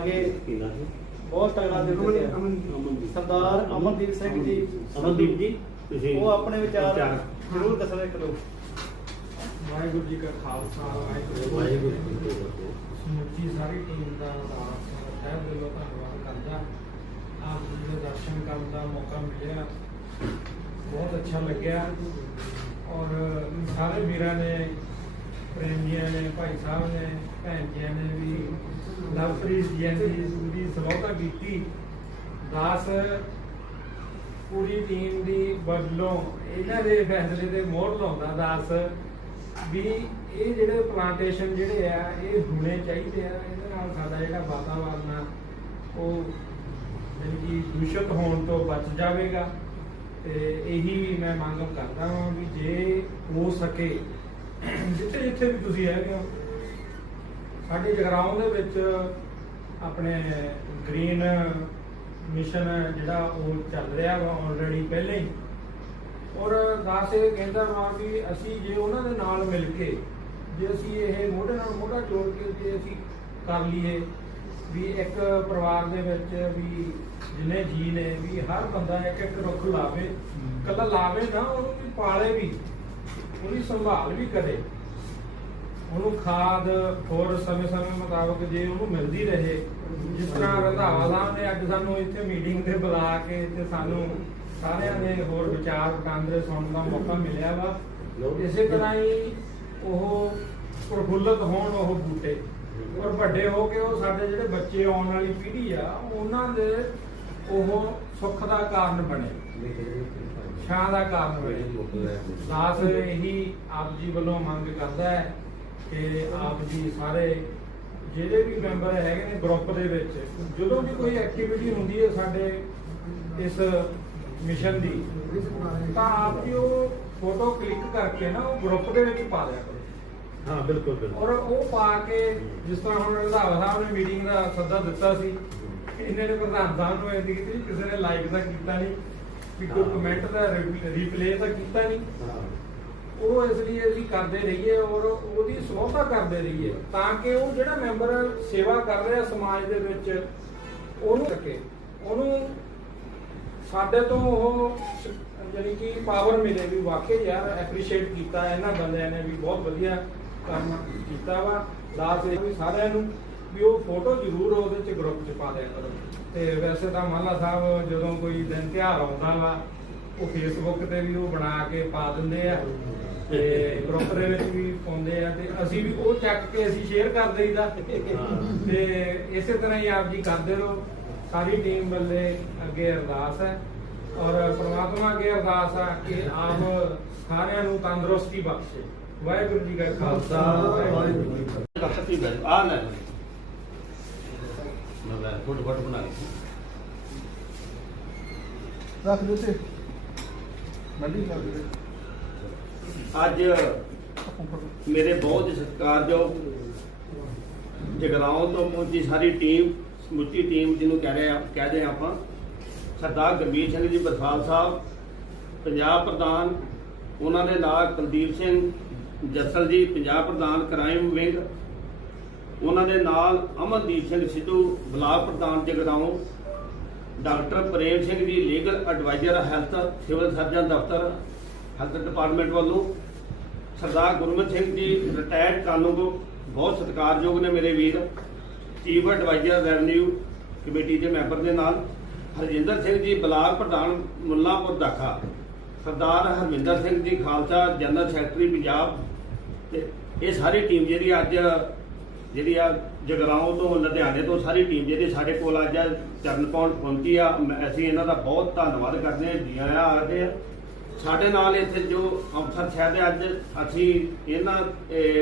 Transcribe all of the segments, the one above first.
ਕੇ ਬਹੁਤ ਤਗੜਾ ਦਿੱਤਾ। ਸਰਦਾਰ ਅਮਨਦੀਪ ਸਿੰਘ ਜੀ। ਅਮਨਦੀਪ ਜੀ ਤੁਸੀਂ ਉਹ ਆਪਣੇ ਵਿਚਾਰ ਜ਼ਰੂਰ ਦੱਸਣਾ ਕਰੋ ਵਾਹਿਗੁਰੂ ਜੀ ਕਾ ਖਾਲਸਾ ਵਾਹਿਗੁਰੂ ਜੀ ਕੀ ਫਤਿਹ। ਸਮੁੱਚੀ ਸਾਰੀ ਟੀਮ ਦਾ ਤਹਿ ਦਿਲੋਂ ਧੰਨਵਾਦ ਕਰਦਾ। ਆਪ ਜੀ ਦੇ ਦਰਸ਼ਨ ਕਰਨ ਦਾ ਮੌਕਾ ਮਿਲਿਆ। ਬਹੁਤ ਅੱਛਾ ਲੱਗਿਆ। ਔਰ ਸਾਰੇ ਵੀਰਾਂ ਨੇ ਪ੍ਰੇਮੀਆਂ ਨੇ, ਭਾਈ ਸਾਹਿਬ ਨੇ ਭੈਣ ਜੀਆਂ ਨੇ ਵੀ, ਲਵਪ੍ਰੀਤ ਜੀਆਂ ਦੀ ਪੂਰੀ ਸਲਾਹਤਾ ਕੀਤੀ। ਦਾਸ ਪੂਰੀ ਟੀਮ ਦੀ ਵੱਲੋਂ ਇਹਨਾਂ ਦੇ ਫੈਸਲੇ ਤੇ ਮੋਹਰ ਲਾਉਂਦਾ ਦਾਸ ਵੀ ਇਹ ਜਿਹੜੇ ਪਲਾਂਟੇਸ਼ਨ ਜਿਹੜੇ ਆ, ਇਹ ਹੋਣੇ ਚਾਹੀਦੇ ਆ। ਇਹਦੇ ਨਾਲ ਸਾਡਾ ਜਿਹੜਾ ਵਾਤਾਵਰਨ ਆ, ਉਹ ਜਿਹੜੀ ਕਿ ਦੂਸ਼ਿਤ ਹੋਣ ਤੋਂ ਬਚ ਜਾਵੇਗਾ। ਤੇ ਇਹੀ ਮੈਂ ਮੰਗ ਕਰਦਾ ਹਾਂ ਵੀ ਜੇ ਹੋ ਸਕੇ ਜਿੱਥੇ ਜਿੱਥੇ ਵੀ ਤੁਸੀਂ ਹੈਗੇ ਹੋ ਸਾਡੇ ਜਗਰਾਉਂ ਦੇ ਵਿੱਚ ਆਪਣੇ ਗ੍ਰੀਨ ਮਿਸ਼ਨ ਜਿਹੜਾ ਉਹ ਚੱਲ ਰਿਹਾ ਵਾ ਆਲਰੇਡੀ ਪਹਿਲੇ ਹੀ। ਔਰ ਦਾਸ ਇਹ ਕਹਿੰਦਾ ਵਾ ਵੀ ਅਸੀਂ ਜੇ ਉਹਨਾਂ ਦੇ ਨਾਲ ਮਿਲ ਕੇ ਜੇ ਅਸੀਂ ਇਹ ਮੋਢੇ ਨਾਲ ਮੋਢਾ ਜੋੜ ਕੇ ਜੇ ਅਸੀਂ ਕਰ ਲਈਏ ਵੀ ਇੱਕ ਪਰਿਵਾਰ ਦੇ ਵਿੱਚ ਵੀ ਜਿੰਨੇ ਜੀ ਨੇ ਵੀ ਹਰ ਬੰਦਾ ਇੱਕ ਇੱਕ ਰੁੱਖ ਲਾਵੇ ਕੱਲਾ ਲਾਵੇ ਨਾ ਉਹਨੂੰ ਵੀ ਪਾਲੇ ਵੀ। ਉਹਦੀ ਸੰਭਾਲ ਵੀ ਕਰੇ ਉਹਨੂੰ ਖਾਦ ਹੋਰ ਸਮੇਂ-ਸਮੇਂ ਮੁਤਾਬਕ ਜੇ ਉਹਨੂੰ ਮਿਲਦੀ ਰਹੇ, ਜਿਸ ਤਰ੍ਹਾਂ ਰੰਧਾਵਾ ਨੇ ਅੱਜ ਸਾਨੂੰ ਇੱਥੇ ਮੀਟਿੰਗ ਤੇ ਬੁਲਾ ਕੇ ਤੇ ਸਾਨੂੰ ਸਾਰਿਆਂ ਦੇ ਹੋਰ ਵਿਚਾਰ ਵਟਾਂਦਰੇ ਸੁਣਨ ਦਾ ਮੌਕਾ ਮਿਲਿਆ ਵਾ। ਇਸੇ ਤਰ੍ਹਾਂ ਹੀ ਉਹ ਪ੍ਰਫੁੱਲਤ ਹੋਣ ਉਹ ਬੂਟੇ। ਔਰ ਵੱਡੇ ਹੋ ਕੇ ਉਹ ਸਾਡੇ ਜਿਹੜੇ ਬੱਚੇ ਆਉਣ ਵਾਲੀ ਪੀੜ੍ਹੀ ਆ, ਉਹਨਾਂ ਦੇ ਉਹ ਸੁੱਖ ਦਾ ਕਾਰਨ ਬਣੇ। ਛਾਂ ਦਾ ਕਾਰਨ ਬਣੇ ਦਾਸ ਇਹੀ ਆਪ ਜੀ ਵੱਲੋਂ ਮੰਗ ਕਰਦਾ ਹੈ ਕਿ ਆਪ ਜੀ ਸਾਰੇ ਜਿਹੜੇ ਵੀ ਮੈਂਬਰ ਹੈਗੇ ਨੇ ਗਰੁੱਪ ਦੇ ਵਿੱਚ ਜਦੋਂ ਵੀ ਕੋਈ ਐਕਟੀਵਿਟੀ ਹੁੰਦੀ ਹੈ ਸਾਡੇ ਇਸ ਮਿਸ਼ਨ ਦੀ ਤਾਂ ਆਪ ਜੀ ਉਹ ਫੋਟੋ ਕਲਿੱਕ ਕਰਕੇ ਨਾ ਉਹ ਗਰੁੱਪ ਦੇ ਵਿੱਚ ਪਾ ਦਿਆ ਕਰੋ। ਹਾਂ ਬਿਲਕੁਲ ਬਿਲਕੁਲ। ਔਰ ਉਹ ਪਾ ਕੇ ਜਿਸ ਤਰ੍ਹਾਂ ਹੁਣ ਰੰਧਾਵਾ ਸਾਹਿਬ ਨੇ ਮੀਟਿੰਗ ਦਾ ਸੱਦਾ ਦਿੱਤਾ ਸੀ ਇਹਨਾਂ ਨੇ ਪ੍ਰਧਾਨ ਸਾਹਿਬ ਨੂੰ ਇਹ ਕੀਤੀ ਕਿਸੇ ਨੇ ਲਾਈਕ ਤਾਂ ਕੀਤਾ ਨਹੀਂ। ਵੀ ਕੋਈ। ਕਮੈਂਟ ਦਾ ਰਿਪਲੇ ਤਾਂ ਕੀਤਾ ਨਹੀਂ ਉਹ ਇਸ ਲਈ ਅਸੀਂ ਕਰਦੇ ਰਹੀਏ ਔਰ ਉਹਦੀ ਸਲੋਤਾ ਕਰਦੇ ਰਹੀਏ ਤਾਂ ਕਿ ਉਹ ਜਿਹੜਾ ਮੈਂਬਰ ਸੇਵਾ ਕਰ ਰਿਹਾ ਸਮਾਜ ਦੇ ਵਿੱਚ ਉਹਨੂੰ ਸਕੇ। ਉਹਨੂੰ ਸਾਡੇ ਤੋਂ ਉਹ ਜਾਣੀ ਕਿ ਪਾਵਰ ਮਿਲੇ ਵੀ ਵਾਕਈ ਯਾਰ ਐਪਰੀਸ਼ੀਏਟ ਕੀਤਾ ਇਹਨਾਂ ਬੰਦਿਆਂ ਨੇ ਵੀ ਬਹੁਤ ਵਧੀਆ ਕੰਮ ਕੀਤਾ ਵਾ। ਇਹ ਵੀ ਸਾਰਿਆਂ ਨੂੰ ਵੀ ਉਹ ਫੋਟੋ ਜ਼ਰੂਰ ਉਹਦੇ ਚ ਗਰੁੱਪ ਚ ਪਾ ਦਿਆ ਕਰੋ। ਤੇ ਵੈਸੇ ਤਾਂ ਮਹਲਾ ਸਾਹਿਬ ਜਦੋਂ ਕੋਈ ਦਿਨ ਤਿਉਹਾਰ ਆਉਂਦਾ ਵਾ, ਉਹ ਫੇਸਬੁੱਕ ਤੇ ਵੀ ਉਹ ਬਣਾ ਕੇ ਪਾ ਦਿੰਦੇ ਆ। ਤੇ ਗਰੁੱਪ ਦੇ ਵਿੱਚ ਵੀ ਪਾਉਂਦੇ ਆ ਤੇ ਅਸੀਂ ਵੀ ਉਹ ਚੱਕ ਕੇ ਅਸੀਂ ਸ਼ੇਅਰ ਕਰ ਦਈਦਾ। ਤੇ ਇਸੇ ਤਰ੍ਹਾਂ ਹੀ ਆਪ ਜੀ ਕਰਦੇ ਰਹੋ। ਸਾਰੀ ਟੀਮ ਵੱਲੇ ਅੱਗੇ ਅਰਦਾਸ ਹੈ। ਔਰ ਪ੍ਰਮਾਤਮਾ ਅੱਗੇ ਅਰਦਾਸ ਆ ਕਿ ਆਪ ਸਾਰਿਆਂ ਨੂੰ ਤੰਦਰੁਸਤੀ ਬਖਸ਼ੇ। ਵਾਹਿਗੁਰੂ ਜੀ ਕਾ ਖਾਲਸਾ ਵਾਹਿਗੁਰੂ ਜੀ ਕੀ ਫਤਿਹ। ਆ ਲੈ। ਮੈਂ ਲੈ ਫੋਟੋ ਫੋਟੋ ਬਣਾ ਲਈ ਰੱਖ ਦੇ ਤੇ ਮੰਡੀ ਕਰ ਦੇ। ਅੱਜ ਮੇਰੇ ਬਹੁਤ ਹੀ ਸਤਿਕਾਰਯੋਗ ਜਗਰਾਉਂ ਤੋਂ ਪਹੁੰਚੀ ਸਾਰੀ ਟੀਮ ਸਮੁੱਚੀ ਟੀਮ ਜਿਹਨੂੰ ਕਹਿ ਰਹੇ ਆ ਕਹਦੇ ਆਪਾਂ ਸਰਦਾਰ ਗੰਭੀਰ ਸਿੰਘ ਜੀ ਬਰਸਾਲ ਸਾਹਿਬ ਪੰਜਾਬ ਪ੍ਰਧਾਨ ਉਹਨਾਂ ਦੇ ਨਾਲ ਕੁਲਦੀਪ ਸਿੰਘ ਜੱਸਲ ਜੀ ਪੰਜਾਬ ਪ੍ਰਧਾਨ ਕ੍ਰਾਈਮ ਵਿੰਗ ਉਹਨਾਂ ਦੇ ਨਾਲ ਅਮਨਦੀਪ ਸਿੰਘ ਸਿੱਧੂ, ਬਲਾਕ ਪ੍ਰਧਾਨ Jagraon, doctor Prem Singh ji legal adviser health civil surgeon ਦਫ਼ਤਰ ਹੈਲਥ ਡਿਪਾਰਟਮੈਂਟ ਵੱਲੋਂ ਸਰਦਾਰ ਗੁਰਮਤ ਸਿੰਘ ਜੀ ਰਿਟਾਇਰਡ ਕਾਨੂੰਗੋ ਬਹੁਤ ਸਤਿਕਾਰਯੋਗ ਨੇ ਮੇਰੇ ਵੀਰ। ਚੀਫ ਐਡਵਾਈਜ਼ਰ ਰੈਵਨਿਊ ਕਮੇਟੀ ਦੇ ਮੈਂਬਰ ਦੇ ਨਾਲ। ਹਰਜਿੰਦਰ ਸਿੰਘ ਜੀ, ਬਲਾਕ ਪ੍ਰਧਾਨ ਮੁੱਲਾਪੁਰ ਦਾਖਾ। ਸਰਦਾਰ ਹਰਮਿੰਦਰ ਸਿੰਘ ਜੀ, ਖਾਲਸਾ ਜਨਰਲ ਸੈਕਟਰੀ, ਪੰਜਾਬ। ਤੇ ਇਹ ਸਾਰੀ ਟੀਮ ਜਿਹੜੀ ਅੱਜ ਜਿਹੜੀ ਆ ਜਗਰਾਉਂ ਤੋਂ ਲੁਧਿਆਣੇ ਤੋਂ ਸਾਰੀ ਟੀਮ ਜਿਹੜੀ ਸਾਡੇ ਕੋਲ ਅੱਜ ਚਰਨ ਪਾਉਣ ਪਹੁੰਚੀ ਆ ਮੈਂ- ਅਸੀਂ ਇਹਨਾਂ ਦਾ ਬਹੁਤ ਧੰਨਵਾਦ ਕਰਦੇ ਹਾਂ, ਜੀ ਆਇਆਂ ਆਖਦੇ ਆ ਸਾਡੇ ਨਾਲ ਇੱਥੇ ਜੋ ਅਫਸਰ ਸ਼ਾਇਦ ਅੱਜ ਅਸੀਂ ਇਹਨਾਂ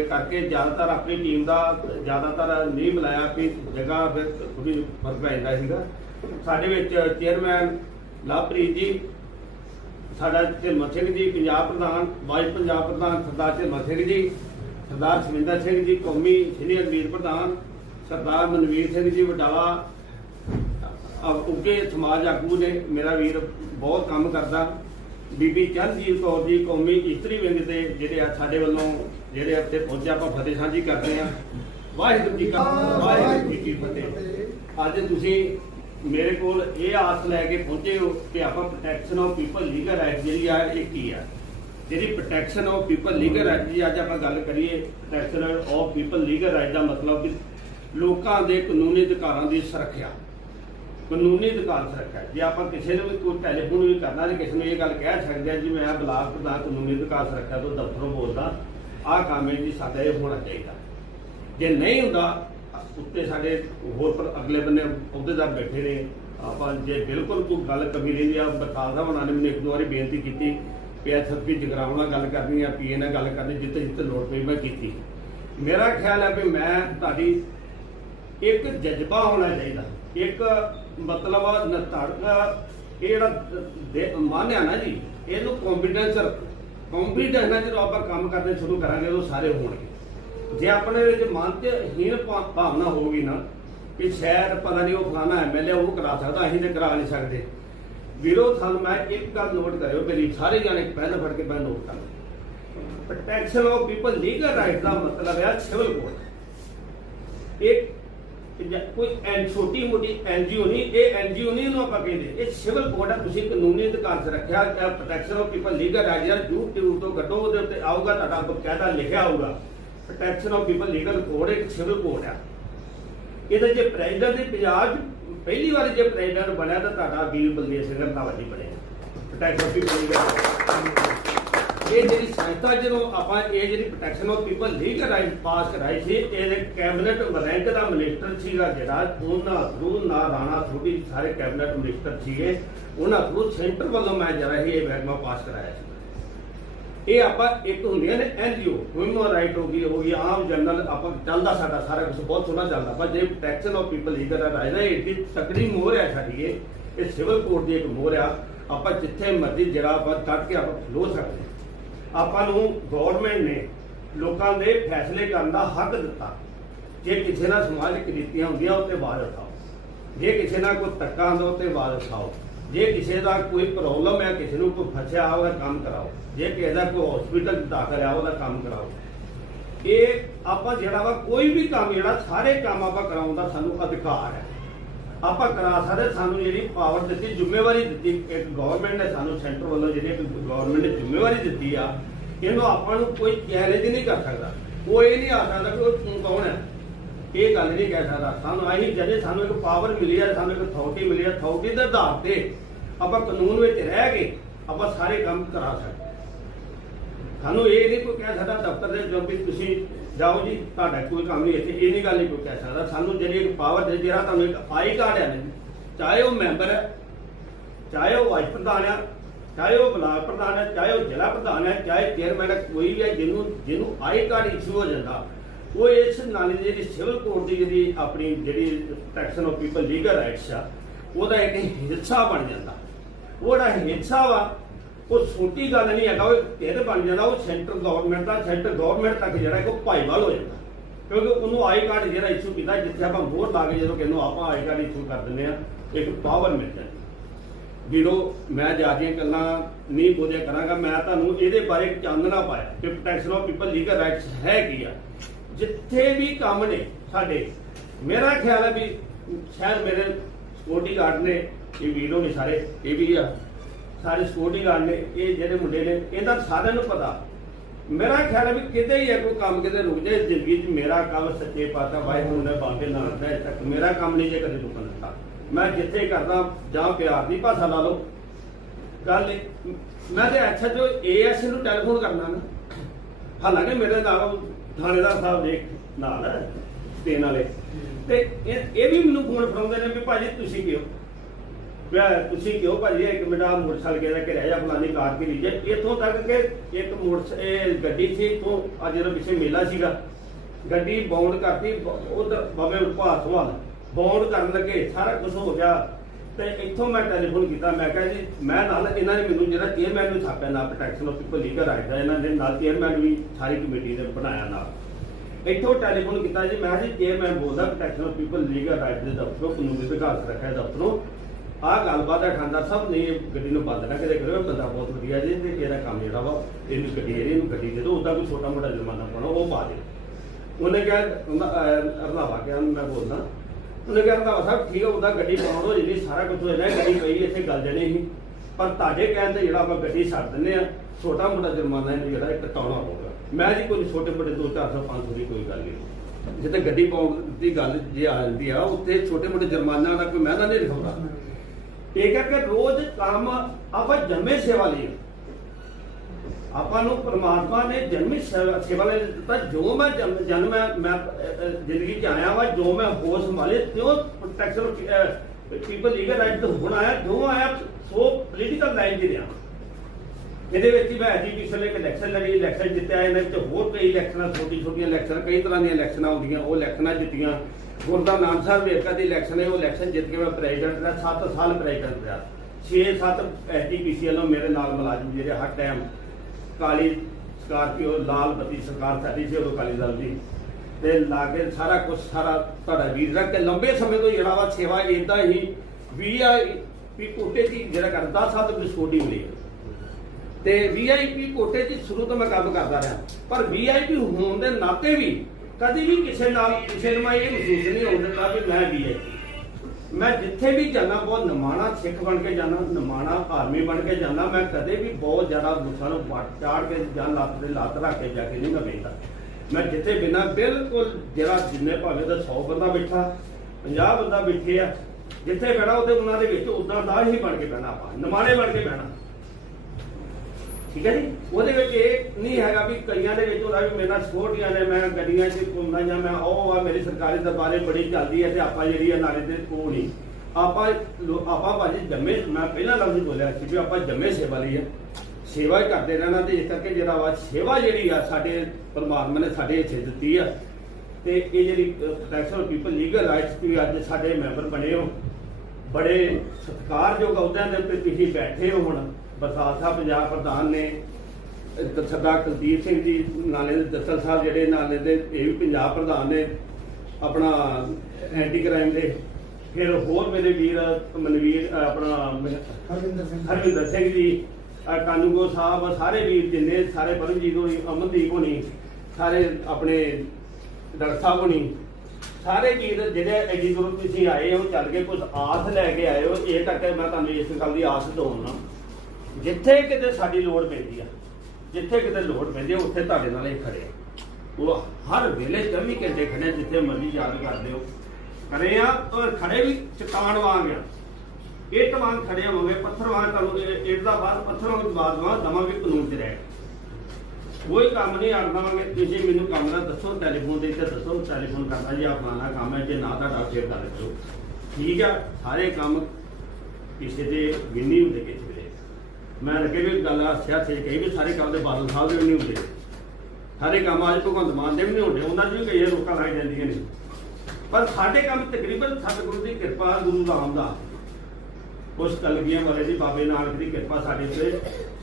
ਕਰਕੇ ਜ਼ਿਆਦਾਤਰ ਆਪਣੀ ਟੀਮ ਦਾ, ਜ਼ਿਆਦਾਤਰ ਨਹੀਂ ਮਿਲਾਇਆ ਕਿ ਜਗ੍ਹਾ ਫਿਰ ਥੋੜੀ ਫ਼ਰਕ ਪੈ ਜਾਂਦਾ ਸੀਗਾ। ਸਾਡੇ ਵਿੱਚ ਚੇਅਰਮੈਨ ਲਵਪ੍ਰੀਤ ਜੀ, ਸਾਡਾ ਝਿਲਮਰ ਸਿੰਘ ਜੀ, ਪੰਜਾਬ ਪ੍ਰਧਾਨ ਵਾਈਸ ਪੰਜਾਬ ਪ੍ਰਧਾਨ ਸਰਦਾਰ ਝਿਲਮਰ ਸਿੰਘ ਜੀ ਸਰਦਾਰ ਸੁਮਿੰਦਰ ਸਿੰਘ ਜੀ, ਕੌਮੀ ਸੀਨੀਅਰ ਮੀਰ ਪ੍ਰਧਾਨ, ਸਰਦਾਰ ਮਨਵੀਰ ਸਿੰਘ ਜੀ ਵਡਾਲਾ, ਅਹ ਉੱਗੇ ਸਮਾਜ ਆਗੂ ਨੇ, ਮੇਰਾ ਵੀਰ ਬਹੁਤ ਕੰਮ ਕਰਦਾ। ਬੀਬੀ ਚੰਦਜੀਤ ਕੌਰ ਜੀ, ਕੌਮੀ ਇਸਤਰੀ ਵਿੰਗ 'ਤੇ ਜਿਹੜੇ ਆ ਸਾਡੇ ਵੱਲੋਂ ਜਿਹੜੇ ਇੱਥੇ ਪਹੁੰਚੇ ਆਪਾਂ ਫਤਿਹ ਸਾਂਝੀ ਕਰਦੇ ਆ। ਵਾਹਿਗੁਰੂ ਜੀ ਕਾ ਵਾਹਿਗੁਰੂ ਜੀ ਕੀ ਫਤਿਹ। ਅੱਜ ਤੁਸੀਂ ਮੇਰੇ ਕੋਲ ਇਹ ਆਸ ਲੈ ਕੇ ਪਹੁੰਚੇ ਹੋ ਕਿ ਆਪਾਂ protection of people legal right ਜਿਹੜੀ ਆ, ਇਹ ਕੀ ਆ? ਜਿਹੜੀ protection of people legal right ਦੀ ਅੱਜ ਆਪਾਂ ਗੱਲ ਕਰੀਏ protection of people legal right ਦਾ ਮਤਲਬ ਕਿ ਲੋਕਾਂ ਦੇ ਕਾਨੂੰਨੀ ਅਧਿਕਾਰਾਂ ਦੀ ਸੁਰੱਖਿਆ। ਕਾਨੂੰਨੀ ਅਧਿਕਾਰ ਸੁਰੱਖਿਆ। ਜੇ ਆਪਾਂ ਕਿਸੇ ਨੂੰ ਵੀ ਕੋਈ ਟੈਲੀਫੋਨ ਵੀ ਕਰਨਾ ਤੇ ਕਿਸੇ ਨੂੰ ਇਹ ਗੱਲ ਕਹਿ ਸਕਦੇ ਆ ਜੀ, ਮੈਂ ਬਲਾਕ ਪ੍ਰਧਾਨ ਕਾਨੂੰਨੀ ਅਧਿਕਾਰ ਸੁਰੱਖਿਆ ਤੋਂ ਦਫ਼ਤਰੋਂ ਬੋਲਦਾ, ਆਹ ਕੰਮ ਹੈ ਜੀ, ਸਾਡਾ ਇਹ ਹੋਣਾ ਚਾਹੀਦਾ। ਜੇ ਨਹੀਂ ਹੁੰਦਾ, ਉੱਤੇ ਸਾਡੇ ਹੋਰ ਪਰ ਅਗਲੇ ਬੰਨੇ ਅਹੁਦੇਦਾਰ ਬੈਠੇ ਨੇ। ਆਪਾਂ ਜੇ ਬਿਲਕੁਲ ਕੋਈ ਗੱਲ ਕਮੀ ਰਹਿੰਦੀ ਆ ਬਰਖਾਲ ਸਾਹਿਬ ਨੇ ਮੈਨੂੰ ਇੱਕ ਦੋ ਵਾਰੀ ਬੇਨਤੀ ਕੀਤੀ। ਕਿ ਐਸਐਸਪੀ ਜਗਰਾਉਂ ਨਾਲ ਗੱਲ ਕਰਨੀ ਆ ਪੀਏ ਨਾਲ ਗੱਲ ਕਰਨੀ, ਜਿੱਥੇ ਜਿੱਥੇ ਲੋੜ ਪਈ ਮੈਂ ਕੀਤੀ। ਮੇਰਾ ਖਿਆਲ ਹੈ ਵੀ ਮੈਂ ਤੁਹਾਡੀ ਇੱਕ ਜਜ਼ਬਾ ਹੋਣਾ ਚਾਹੀਦਾ। ਇੱਕ ਮਤਲਬ ਨਤੜਕ ਇਹ ਜਿਹੜਾ ਦੇ- ਮਨ ਆ ਨਾ ਜੀ, ਇਹਨੂੰ ਕੰਫੀਡੈਂਸ ਕੰਫੀਡੈਂਸ ਨਾਲ ਜਦੋਂ ਆਪਾਂ ਕੰਮ ਕਰਨੇ ਸ਼ੁਰੂ ਕਰਾਂਗੇ ਉਹ ਸਾਰੇ ਹੋਣਗੇ। ਜੇ ਆਪਣੇ ਵਿੱਚ ਮਨ 'ਚ ਹੀਣ ਭਾ- ਭਾਵਨਾ ਹੋਊਗੀ ਨਾ ਕਿ ਸ਼ਾਇਦ ਪਤਾ ਨਹੀਂ ਉਹ ਫਲਾਣਾ ਐਮਐਲਏ ਉਹ ਕਰਾ ਸਕਦਾ, ਅਸੀਂ ਤੇ ਕਰਾ ਨਹੀਂ ਸਕਦੇ। ਵੀਰੋ ਤੁਹਾਨੂੰ ਮੈਂ ਇੱਕ ਗੱਲ ਨੋਟ ਕਰਿਓ, ਮੇਰੀ ਸਾਰੇ ਜਾਣੇ ਪਹਿਲਾਂ ਫੜ ਕੇ ਮੈਂ ਨੋਟ ਕਰ। Protection of people legal right ਦਾ ਮਤਲਬ ਹੈ ਸਿਵਲ ਕੋਡ ਇੱਕ ਕੋਈ ਐਨ ਛੋਟੀ ਮੋਟੀ ਐਨਜੀਓ ਨਹੀਂ, ਇਹ ਐਨਜੀਓ ਨਹੀਂ ਇਹਨੂੰ ਆਪਾਂ ਕਹਿੰਦੇ। ਇਹ ਸਿਵਲ ਕੋਡ ਹੈ ਤੁਸੀਂ ਕਾਨੂੰਨੀ ਅਧਿਕਾਰ ਚ ਰੱਖਿਆ protection of people legal right ਯਾਰ YouTube ਤੋਂ ਕੱਢੋ, ਉਹਦੇ ਉੱਤੇ ਆਊਗਾ, ਤੁਹਾਡਾ ਬਕਾਇਦਾ ਲਿਖਿਆ ਆਊਗਾ protection of people legal code ਇੱਕ ਸਿਵਲ ਕੋਡ ਹੈ ਇਹਦੇ ਜੇ ਪ੍ਰੈਜ਼ੀਡੈਂਟ ਦੀ ਪੰਜਾਬ 'ਚ ਪਹਿਲੀ ਵਾਰੀ ਜੇ ਪ੍ਰੈਜ਼ੀਡੈਂਟ ਬਣਿਆ ਤਾਂ ਤੁਹਾਡਾ ਵੀਰ ਬਲਦੇਵ ਸਿੰਘ ਰੰਧਾਵਾ ਜੀ ਬਣਿਆ। ਪ੍ਰੋਟੈਕਸ਼ਨ ਆਫ ਪੀਪਲ ਇਹ ਜਿਹੜੀ ਸੰਸਥਾ ਜਦੋਂ ਆਪਾਂ ਇਹ ਜਿਹੜੀ protection of people legal right pass ਕਰਾਈ ਸੀ, ਇਹਦੇ ਕੈਬਨਿਟ ਰੈਂਕ ਦਾ ਮਿਨਿਸਟਰ ਸੀਗਾ ਜਿਹੜਾ, ਉਹਨਾਂ ਥਰੂ ਨਾ ਰਾਣਾ ਥੋੜੀ ਸਾਰੇ ਕੈਬਨਿਟ ਮਿਨਿਸਟਰ ਸੀਗੇ। ਉਹਨਾਂ ਥਰੂ ਸੈਂਟਰ ਵੱਲੋਂ ਮੈਂ ਜਿਹੜਾ ਇਹ ਮਹਿਕਮਾ ਪਾਸ ਕਰਾਇਆ ਸੀ। ਇਹ ਆਪਾਂ ਇੱਕ ਹੁੰਦੀਆਂ ਨੇ ਐਨਜੀਓ ਹਿਊਮਨ ਰਾਈਟ ਹੋ ਗਈ ਹੋ ਗਈ ਆਮ ਜਨਰਲ ਆਪਾਂ ਚੱਲਦਾ ਸਾਡਾ, ਸਾਰਾ ਕੁਝ ਬਹੁਤ ਸੋਹਣਾ ਚੱਲਦਾ। ਪਰ ਜੇ protection of people legal right ਨਾ ਇਹ ਤਕੜੀ ਮੋਹਰ ਹੈ ਸਾਡੀ, ਇਹ ਇਹ ਸਿਵਲ ਕੋਰਟ ਦੀ ਇੱਕ ਮੋਹਰ ਆ। ਆਪਾਂ ਜਿੱਥੇ ਮਰਜ਼ੀ ਜਿਹੜਾ ਆਪਾਂ ਕੱਢ ਕੇ ਆਪਾਂ ਖਲੋ ਸਕਦੇ ਆਪਾਂ ਨੂੰ ਗਵਰਨਮੈਂਟ ਨੇ ਲੋਕਾਂ ਦੇ ਫੈਸਲੇ ਕਰਨ ਦਾ ਹੱਕ ਦਿੱਤਾ। ਜੇ ਕਿਸੇ ਨਾਲ ਸਮਾਜਿਕ ਨੀਤੀਆਂ ਹੁੰਦੀਆਂ ਉੱਤੇ ਆਵਾਜ਼ ਉਠਾਓ। ਜੇ ਕਿਸੇ ਨਾਲ ਕੋਈ ਧੱਕਾ ਹੁੰਦਾ ਉੱਤੇ ਆਵਾਜ਼ ਉਠਾਓ। ਜੇ ਕਿਸੇ ਦਾ ਕੋਈ ਪ੍ਰੋਬਲਮ ਹੈ, ਕਿਸੇ ਨੂੰ ਕੋਈ ਫਸਿਆ ਉਹਦਾ ਕੰਮ ਕਰਾਓ। ਜੇ ਕਿਸੇ ਦਾ ਕੋਈ ਹਸਪੀਟਲ ਦਾਖਲ ਆ ਉਹਦਾ ਕੰਮ ਕਰਾਓ। ਇਹ ਆਪਾਂ ਜਿਹੜਾ ਵਾ, ਕੋਈ ਵੀ ਕੰਮ ਜਿਹੜਾ, ਸਾਰੇ ਕੰਮ ਆਪਾਂ ਕਰਾਉਣ ਦਾ ਸਾਨੂੰ ਅਧਿਕਾਰ ਹੈ। ਆਪਾਂ ਕਰਾ ਸਕਦੇ, ਸਾਨੂੰ ਜਿਹੜੀ ਪਾਵਰ ਦਿੱਤੀ, ਜ਼ਿੰਮੇਵਾਰੀ ਦਿੱਤੀ। ਇੱਕ ਗਵਰਨਮੈਂਟ ਨੇ ਸਾਨੂੰ ਸੈਂਟਰ ਵੱਲੋਂ ਜਿਹੜੀ ਗਵਰਨਮੈਂਟ ਨੇ ਜ਼ਿੰਮੇਵਾਰੀ ਦਿੱਤੀ ਆ, ਇਹਨੂੰ ਆਪਾਂ ਨੂੰ ਕੋਈ ਚੈਲੰਜ ਨਹੀਂ ਕਰ ਸਕਦਾ। ਉਹ ਇਹ ਨਹੀਂ ਆ ਸਕਦਾ ਕਿ ਉਹ ਤੂੰ ਕੌਣ ਹੈ। ਇਹ ਗੱਲ ਨਹੀਂ ਕਹਿ ਸਕਦਾ। ਸਾਨੂੰ ਆਹੀ ਜਿਹੜੇ ਸਾਨੂੰ ਇੱਕ ਪਾਵਰ ਮਿਲੀ ਹੈ ਸਾਨੂੰ ਇੱਕ ਅਥਾਰਟੀ ਮਿਲੀ ਹੈ ਅਥਾਰਟੀ ਦੇ ਆਧਾਰ ਤੇ ਆਪਾਂ ਕਾਨੂੰਨ ਵਿੱਚ ਰਹਿ ਕੇ ਆਪਾਂ ਸਾਰੇ ਕੰਮ ਕਰਾ ਸਕਦੇ ਸਾਨੂੰ ਇਹ ਨਹੀਂ ਕੋਈ ਕਹਿ ਸਕਦਾ ਦਫ਼ਤਰ ਦੇ ਜੋ ਵੀ ਤੁਸੀਂ ਜਾਓ ਜੀ, ਤੁਹਾਡਾ ਕੋਈ ਕੰਮ ਨਹੀਂ ਇੱਥੇ। ਇਹ ਨਹੀਂ ਗੱਲ ਨਹੀਂ ਕੋਈ ਕਹਿ ਸਕਦਾ। ਸਾਨੂੰ ਜਿਹੜੀ ਇੱਕ ਪਾਵਰ ਦੇ ਜਿਹੜਾ ਤੁਹਾਨੂੰ ਇੱਕ ਆਈ ਕਾਰਡ ਹੈ ਚਾਹੇ ਉਹ ਮੈਂਬਰ ਹੈ, ਚਾਹੇ ਉਹ ਵਾਈਸ ਪ੍ਰਧਾਨ ਹੈ, ਚਾਹੇ ਉਹ ਬਲਾਕ ਪ੍ਰਧਾਨ ਹੈ, ਚਾਹੇ ਉਹ ਜ਼ਿਲ੍ਹਾ ਪ੍ਰਧਾਨ ਹੈ, ਚਾਹੇ ਚੇਅਰਮੈਨ ਹੈ, ਕੋਈ ਵੀ ਹੈ, ਜਿਹਨੂੰ ਜਿਹਨੂੰ ਆਈ ਕਾਰਡ ਇਸ਼ੂ ਹੋ ਜਾਂਦਾ ਉਹ ਇਸ ਨਾਲੇ ਦੀ ਜਿਹੜੀ ਸਿਵਲ ਕੋਰਟ ਦੀ ਜਿਹੜੀ ਆਪਣੀ ਜਿਹੜੀ protection of people legal rights ਆ, ਉਹਦਾ ਇੱਕ ਹਿੱਸਾ ਬਣ ਜਾਂਦਾ। ਉਹ ਜਿਹੜਾ ਹਿੱਸਾ ਵਾ, ਉਹ ਛੋਟੀ ਗੱਲ ਨਹੀਂ ਹੈਗਾ, ਉਹ ਢਿੱਡ ਬਣ ਜਾਂਦਾ, ਉਹ ਸੈਂਟਰ ਗਵਰਨਮੈਂਟ ਦਾ, ਸੈਂਟਰ ਗਵਰਨਮੈਂਟ ਤੱਕ ਜਿਹੜਾ ਇੱਕ ਭਾਈਵਾਲ ਹੋ ਜਾਂਦਾ। ਕਿਉਂਕਿ ਉਹਨੂੰ ਆਈ ਕਾਰਡ ਜਿਹੜਾ ਇਸ਼ੂ ਕੀਤਾ, ਜਿੱਥੇ ਆਪਾਂ ਮੋਹਰ ਲਾ ਕੇ ਜਦੋਂ ਕਹਿੰਦੇ ਆਪਾਂ ਆਈ ਕਾਰਡ ਇਸ਼ੂ ਕਰ ਦਿੰਦੇ ਆ ਇੱਕ ਪਾਵਰ ਮਿਲ ਜਾਂਦੀ ਵੀਰੋ, ਮੈਂ ਜਾ ਕੇ ਗੱਲਾਂ ਨਹੀਂ ਬੋਲਿਆ ਕਰਾਂਗਾ, ਮੈਂ ਤੁਹਾਨੂੰ ਇਹਦੇ ਬਾਰੇ ਚਾਨਣਾ ਪਾਇਆ ਕਿ protection of people legal rights ਹੈ ਕੀ ਆ। ਜਿੱਥੇ ਵੀ ਕੰਮ ਨੇ ਸਾਡੇ, ਮੇਰਾ ਖਿਆਲ ਹੈ ਵੀ ਸ਼ਾਇਦ ਮੇਰੇ ਸਕਿਉਰਟੀ ਗਾਰਡ ਨੇ, ਇਹ ਵੀਰੋ ਨੇ ਸਾਰੇ, ਇਹ ਵੀ ਆ, ਸਾਰੇ ਸਕਿਉਰਟੀ ਗਾਰਡ ਨੇ, ਇਹ ਜਿਹੜੇ ਮੁੰਡੇ ਨੇ ਇਹਦਾ ਸਾਰਿਆਂ ਨੂੰ ਪਤਾ। ਮੇਰਾ ਖਿਆਲ ਹੈ ਵੀ ਕਿਤੇ ਹੀ ਹੈ ਕੋਈ ਕੰਮ ਕਿਤੇ ਰੁਕ ਜਾਏ, ਜ਼ਿੰਦਗੀ 'ਚ ਮੇਰਾ ਕੰਮ ਸੱਚੇ ਪਾਤਸ਼ਾਹ ਵਾਹਿਗੁਰੂ ਨੇ ਬਾਬੇ ਨਾਨਕ ਦਾ ਅਜੇ ਤੱਕ ਮੇਰਾ ਕੰਮ ਨਹੀਂ ਜੇ ਕਦੇ ਰੁਕਣ ਦਿੱਤਾ। ਮੈਂ ਜਿੱਥੇ ਕਰਦਾ ਜਾਂ ਪਿਆਰ ਦੀ ਭਾਸ਼ਾ ਲਾ ਲਓ। ਗੱਲ ਇਹ- ਮੈਂ ਤੇ ਅੱਛਾ ਜੋ ਏਐਸ ਨੂੰ ਟੈਲੀਫੋਨ ਕਰਨਾ ਨਾ, ਹਾਲਾਂਕਿ ਮੇਰੇ ਨਾਲ ਥਾਣੇਦਾਰ ਸਾਹਿਬ ਦੇ ਨਾਲ ਹੈ ਦੇਣ ਤੇ ਇਹ ਇਹ ਵੀ ਮੈਨੂੰ ਫੋਨ ਫੜਾਉਂਦੇ ਨੇ ਵੀ ਭਾਜੀ ਤੁਸੀਂ ਕਿਉਂ? ਮੈਂ ਤੁਸੀਂ ਕਿਉਂ ਭਾਜੀ ਇੱਕ ਮਿੰਟ ਆ ਮੋਟਰਸਾਈਕਲ ਕੇ ਕਿ ਰਹਿ ਜਾ ਫਲਾਨੀ ਕਾਰ ਕੀ ਲੀਜੇ ਇੱਥੋਂ ਤੱਕ ਕਿ ਇੱਕ ਮੋਟਰ ਗੱਡੀ ਸੀ ਤੋਂ ਅੱਜ ਜਿਹੜਾ ਪਿੱਛੇ ਮੇਲਾ ਸੀਗਾ, ਗੱਡੀ ਬਾਉਂਡ ਕਰਤੀ, ਉਧਰ ਬਾਬੇ ਭਾਸ ਵਾਲ ਬਾਉਂਡ ਕਰਨ ਲੱਗੇ, ਸਾਰਾ ਕੁਝ ਹੋ ਗਿਆ। ਤੇ ਇੱਥੋਂ ਮੈਂ ਟੈਲੀਫੋਨ ਕੀਤਾ ਮੈਂ ਕਿਹਾ ਜੀ ਮੈਂ ਨਾਲ ਇਹਨਾਂ ਨੇ ਮੈਨੂੰ ਜਿਹੜਾ ਚੇਅਰਮੈਨ ਨੂੰ ਥਾਪਿਆ ਨਾ protection of people legal right ਦਾ ਇਹਨਾਂ ਨੇ ਨਾਲ ਚੇਅਰਮੈਨ ਵੀ ਸਾਰੀ ਕਮੇਟੀ ਨੇ ਬਣਾਇਆ ਨਾਲ। ਇੱਥੋਂ ਟੈਲੀਫੋਨ ਕੀਤਾ ਜੀ ਮੈਂ ਜੀ ਚੇਅਰਮੈਨ ਬੋਲਦਾ protection of people legal right ਦੇ ਦਫ਼ਤਰੋਂ ਕਾਨੂੰਨੀ ਵਿਭਾਗ ਰੱਖਿਆ ਦਫ਼ਤਰੋਂ। ਆਹ ਗੱਲਬਾਤ ਹੈ ਖਾਂਦਾ ਸਾਹਿਬ ਨੇ ਗੱਡੀ ਨੂੰ ਬੰਦ ਨਾ ਕਰੇ ਕਰੋ ਬੰਦਾ ਬਹੁਤ ਵਧੀਆ ਜੀ ਤੇ ਇਹਦਾ ਕੰਮ ਜਿਹੜਾ ਵਾ ਇਹਨੂੰ ਗੱਡੀ ਇਹਨੂੰ ਗੱਡੀ ਦੇ ਦੋ ਉਹਦਾ ਕੋਈ ਛੋਟਾ ਮੋਟਾ ਜੁਰਮਾਨਾ ਪਾਉਣਾ ਉਹ ਪਾ ਦੇ। ਉਹਨੇ ਕਿਹਾ ਉਹਨਾਂ, ਅਹ, ਕਿਹਾ ਮੈਂ ਬੋਲਦਾ ਉਹਨੇ ਕਿਹਾ ਰੰਧਾਵਾ ਸਾਹਿਬ, ਠੀਕ ਹੈ ਉਹਦਾ ਗੱਡੀ ਪਾਉਣ ਹੋ ਜਿਹੜੀ ਸਾਰਾ ਕੁਝ ਹੋ ਜਾਣਾ ਗੱਡੀ ਪਈ ਇੱਥੇ ਗੱਲ ਜਣੀ ਸੀ। ਪਰ ਤੁਹਾਡੇ ਕਹਿਣ ਤੇ ਜਿਹੜਾ ਆਪਾਂ ਗੱਡੀ ਛੱਡ ਦਿੰਦੇ ਆ, ਛੋਟਾ ਮੋਟਾ ਜੁਰਮਾਨਾ ਇਹਨੂੰ ਜਿਹੜਾ ਇਹ ਕਟਾਉਣਾ ਪਊਗਾ। ਮੈਂ ਜੀ ਕੋਈ ਛੋਟੇ ਮੋਟੇ 2 400 500 ਦੀ ਕੋਈ ਗੱਲ ਨਹੀਂ। ਜਿੱਥੇ ਗੱਡੀ ਪਾਉਣ ਦੀ ਗੱਲ ਜੇ ਆ ਜਾਂਦੀ ਆ, ਉੱਥੇ ਛੋਟੇ ਮੋਟੇ ਜੁਰਮਾਨਾ ਦਾ ਕੋਈ ਮਹਿਲਾ ਨਹੀਂ ਲਿਖਾਉਂਦਾ ਇਹ ਕਿ ਰੋਜ਼ ਕੰਮ ਆਪਾਂ ਜੰਮੇ ਸੇਵਾ ਲਈ ਆਪਾਂ ਨੂੰ ਪ੍ਰਮਾਤਮਾ ਨੇ ਜਨਮ ਸੇਵਾ ਸੇਵਾ ਲਈ ਦਿੱਤਾ ਜੋ ਮੈਂ ਜਨਮ ਜਨਮ ਮੈਂ ਮੈਂ, ਜ਼ਿੰਦਗੀ ਚ ਆਇਆ ਵਾ ਜੋ ਮੈਂ ਹੋਸ਼ ਸੰਭਾਲੇ ਤਿਉਂ ਪ੍ਰੋਟੈਕਸ਼ਨ ਪੀਪਲ ਲੀਗਲ ਰਾਈਟ ਤੋਂ ਹੁਣ ਆਇਆ ਜੋ ਆਇਆ ਸੋ ਪੋਲੀਟੀਕਲ ਲਾਈਨ 'ਚ ਰਿਹਾ। ਇਹਦੇ ਵਿੱਚ ਹੀ ਮੈਂ ਐਜੂਕੇਸ਼ਨ ਇੱਕ ਇਲੈਕਸ਼ਨ ਲੜੀ ਇਲੈਕਸ਼ਨ ਜਿੱਤਿਆ ਇਹਨਾਂ ਵਿੱਚ ਹੋਰ ਕਈ ਇਲੈਕਸ਼ਨਾਂ ਛੋਟੀ ਛੋਟੀਆਂ ਇਲੈਕਸ਼ਨ ਕਈ ਤਰ੍ਹਾਂ ਦੀਆਂ ਇਲੈਕਸ਼ਨਾਂ ਹੁੰਦੀਆਂ ਉਹ ਇਲੈਕਸ਼ਨਾਂ ਜਿੱਤੀਆਂ। ਗੁਰਦਾ ਨਾਮ ਸਾਹਿਬ ਵੇਰਕਾ ਦੀ ਇਲੈਕਸ਼ਨ ਹੈ ਉਹ ਇਲੈਕਸ਼ਨ ਜਿੱਤ ਕੇ ਮੈਂ ਪ੍ਰੈਜ਼ੀਡੈਂਟ ਦਾ 7 ਸਾਲ ਪ੍ਰੈਜ਼ੀਡੈਂਟ ਰਿਹਾ। 6-7 ਐਜੀਪੀਸੀ ਵੱਲੋਂ ਮੇਰੇ ਨਾਲ ਮੁਲਾਜ਼ਮ ਜਿਹੜੇ ਹਰ ਟਾਈਮ ਕਾਲੀ ਸਕਾਰਪੀਓ ਲਾਲ ਬੱਤੀ ਸਰਕਾਰ ਸਾਡੀ ਸੀ, ਉਦੋਂ ਕਾਲੀ ਦਲ ਦੀ। ਤੇ ਲਾ ਕੇ ਸਾਰਾ ਕੁਝ ਸਾਰਾ ਤੁਹਾਡਾ ਵੀਰ ਰੱਖ ਕੇ ਲੰਬੇ ਸਮੇਂ ਤੋਂ ਜਿਹੜਾ ਵਾ ਸੇਵਾ ਇਦਾਂ ਹੀ ਵੀਆਈਪੀ ਕੋਟੇ ਦੀ ਜਿਹੜਾ ਕਰਦਾ 10 ਬਿਸਕੋਟੀ ਮਿਲੀ। ਤੇ ਵੀਆਈਪੀ ਕੋਟੇ 'ਚ ਸ਼ੁਰੂ ਤੋਂ ਮੈਂ ਕੰਮ ਕਰਦਾ ਰਿਹਾ। ਪਰ ਵੀਆਈਪੀ ਹੋਣ ਦੇ ਨਾਤੇ ਵੀ ਕਦੀ ਵੀ ਕਿਸੇ ਨਾਲ, ਕਿਸੇ ਨੂੰ ਮੈਂ ਇਹ ਮਹਿਸੂਸ ਨਹੀਂ ਹੋਣ ਦਿੱਤਾ ਕਿ ਮੈਂ ਵੀਆਈਪੀ ਮੈਂ ਜਿੱਥੇ ਵੀ ਜਾਣਾ ਬਹੁਤ ਨਿਮਾਣਾ ਸਿੱਖ ਬਣ ਕੇ ਜਾਣਾ ਨਿਮਾਣਾ ਆਰਮੀ ਬਣ ਕੇ ਜਾਣਾ ਮੈਂ ਕਦੇ ਵੀ ਬਹੁਤ ਜ਼ਿਆਦਾ ਗੁੱਸਾ ਨੂੰ ਵੱਟ ਚਾੜ ਕੇ ਜਾਂ ਲੱਤ ਦੇ ਲੱਤ ਰੱਖ ਕੇ ਜਾ ਕੇ ਨਹੀਂ ਮੈਂ ਬੈਠਾ ਮੈਂ ਜਿੱਥੇ ਬਿਨਾ ਬਿਲਕੁਲ ਜਿਹੜਾ ਜਿੰਨੇ ਭਾਵੇਂ ਦਾ 100 ਬੰਦਾ ਬੈਠਾ 50 ਬੰਦਾ ਬੈਠੇ ਆ, ਜਿੱਥੇ ਬਹਿਣਾ ਉਹਦੇ ਉਹਨਾਂ ਦੇ ਵਿੱਚ ਉਦਾਂ ਦਾ ਹੀ ਬਣ ਕੇ ਬਹਿਣਾ ਆਪਾਂ, ਨਿਮਾਣੇ ਬਣ ਕੇ ਬਹਿਣਾ। ਠੀਕ ਹੈ ਜੀ? ਉਹਦੇ ਵਿੱਚ ਇਹ ਨਹੀਂ ਹੈਗਾ ਵੀ ਕਈਆਂ ਦੇ ਵਿੱਚ ਹੁੰਦਾ ਵੀ ਮੇਰੇ ਨਾਲ ਸਪੋਰਟੀਆਂ ਨੇ ਮੈਂ ਗੱਡੀਆਂ 'ਚ ਘੁੰਮਦਾ ਜਾਂ ਮੈਂ ਉਹ ਆ ਮੇਰੀ ਸਰਕਾਰੀ ਦਰਬਾਰੇ ਬੜੀ ਚੱਲਦੀ ਹੈ ਤੇ ਆਪਾਂ ਜਿਹੜੀ ਆ ਨਾਲੇ ਤੇ ਉਹ ਨਹੀਂ ਆਪਾਂ ਆਪਾਂ ਭਾਜੀ ਜੰਮੇ, ਮੈਂ ਪਹਿਲਾਂ ਲਫ਼ਜ਼ ਬੋਲਿਆ ਸੀ ਵੀ ਆਪਾਂ ਜੰਮੇ ਸੇਵਾ ਲਈ ਹੈ। ਸੇਵਾ ਹੀ ਕਰਦੇ ਰਹਿਣਾ ਤੇ ਇਸ ਕਰਕੇ ਜਿਹੜਾ ਵਾ ਸੇਵਾ ਜਿਹੜੀ ਆ ਸਾਡੇ ਪਰਮਾਤਮਾ ਨੇ ਸਾਡੇ ਇੱਥੇ ਦਿੱਤੀ ਆ। ਤੇ ਇਹ ਜਿਹੜੀ ਪ੍ਰੋਟੈਕਸ਼ਨ ਪੀਪਲ ਲੀਗਲ ਰਾਈਟਸ ਵੀ ਅੱਜ ਸਾਡੇ ਮੈਂਬਰ ਬਣੇ ਹੋ। ਬੜੇ ਸਤਿਕਾਰਯੋਗ ਅਹੁਦਿਆਂ ਦੇ ਉੱਤੇ ਤੁਸੀਂ ਬੈਠੇ ਹੋ ਹੁਣ। ਬਰਸਾਤ ਪੰਜਾਬ ਪ੍ਰਧਾਨ ਨੇ ਸਰਦਾਰ ਕੁਲਦੀਪ ਸਿੰਘ ਜੀ ਨਾਲੇ ਦੇ ਦੱਸਲ ਸਾਹਿਬ ਜਿਹੜੇ ਨਾਲੇ ਦੇ ਇਹ ਵੀ ਪੰਜਾਬ ਪ੍ਰਧਾਨ ਨੇ ਆਪਣਾ ਐਂਟੀ ਕ੍ਰਾਈਮ ਦੇ। ਫਿਰ ਹੋਰ ਮੇਰੇ ਵੀਰ ਮਨਵੀਰ ਆਪਣਾ ਹਰਵਿੰਦਰ ਸਿੰਘ। ਹਰਵਿੰਦਰ ਸਿੰਘ ਜੀ ਕਾਨੂੰਗੋ ਸਾਹਿਬ ਸਾਰੇ ਵੀਰ ਜਿੰਨੇ ਸਾਰੇ ਪਰਮਜੀਤ ਹੋਣੀ ਅਮਨਦੀਪ ਹੋਣੀ ਸਾਰੇ ਆਪਣੇ ਡਾਕਟਰ ਸਾਹਿਬ ਹੋਣੀ ਸਾਰੇ ਵੀਰ ਜਿਹੜੇ ਐਡੀ ਦੂਰੋਂ ਤੁਸੀਂ ਆਏ ਹੋ ਚੱਲ ਕੇ ਕੁਝ ਆਸ ਲੈ ਕੇ ਆਏ ਹੋ ਇਹ ਕਰਕੇ ਮੈਂ ਤੁਹਾਨੂੰ ਇਸ ਗੱਲ ਦੀ ਆਸ ਦਵਾਉਣਾ ਜਿੱਥੇ ਕਿਤੇ ਸਾਡੀ ਲੋੜ ਪੈਂਦੀ ਆ, ਜਿੱਥੇ ਕਿਤੇ ਲੋੜ ਪੈਂਦੀ ਆ, ਉੱਥੇ ਤੁਹਾਡੇ ਨਾਲ ਹੀ ਖੜੇ ਆ। ਉਹ ਹਰ ਵੇਲੇ 24 ਘੰਟੇ ਖੜੇ ਜਿੱਥੇ ਮਰਜ਼ੀ ਯਾਦ ਕਰਦੇ ਹੋ। ਖੜੇ ਆ ਔਰ ਖੜੇ ਵੀ ਚਟਾਨ ਵਾਂਗ ਆ। ਇੱਟ ਵਾਂਗ ਖੜੇ ਹੋਵਾਂਗੇ, ਪੱਥਰ ਵਾਂਗ ਤੁਹਾਨੂੰ ਇੱਟ ਦਾ ਬਾਅਦ ਪੱਥਰ ਵਾਂਗ ਬਾਅਦ ਵਾਂ ਦਵਾਂਗੇ, ਕਾਨੂੰਨ 'ਚ ਰਹਿ। ਕੋਈ ਕੰਮ ਨਹੀਂ ਆਣ ਤੁਸੀਂ ਮੈਨੂੰ ਕੰਮ ਦਾ ਦੱਸੋ ਟੈਲੀਫੋਨ ਦੇ ਉੱਤੇ ਦੱਸੋ ਟੈਲੀਫੋਨ ਕਰਦਾ ਜੀ ਆਪਣਾ ਕੰਮ ਹੈ, ਜੇ ਨਾ ਤੁਹਾਡਾ ਫੇਰ ਕਰ ਕਰੋ ਠੀਕ ਆ, ਸਾਰੇ ਕੰਮ ਕਿਸੇ ਦੇ ਗਿੰਨੀ ਹੁੰਦੇ ਕਿਸੇ ਮੈਂ ਅੱਗੇ ਵੀ ਗੱਲ ਆਸਿਆ ਸੇ ਕਹੀ ਵੀ ਸਾਰੇ ਕੰਮ ਦੇ ਬਾਦਲ ਸਾਹਿਬ ਦੇ ਵੀ ਨਹੀਂ ਹੁੰਦੇ। ਸਾਰੇ ਕੰਮ ਅੱਜ ਭਗਵੰਤ ਮਾਨ ਦੇ ਵੀ ਨਹੀਂ ਹੁੰਦੇ, ਉਹਨਾਂ 'ਚ ਵੀ ਕਈ ਰੋਕਾਂ ਲੱਗ ਜਾਂਦੀਆਂ ਨੇ। ਪਰ ਸਾਡੇ ਕੰਮ ਤਕਰੀਬਨ ਸਤਿਗੁਰੂ ਦੀ ਕਿਰਪਾ, ਗੁਰੂ ਰਾਮਦਾਸ ਉਸ ਕਲਗੀਆਂ ਵਾਲੇ ਦੀ, ਬਾਬੇ ਨਾਨਕ ਦੀ ਕਿਰਪਾ ਸਾਡੇ ਤੇ।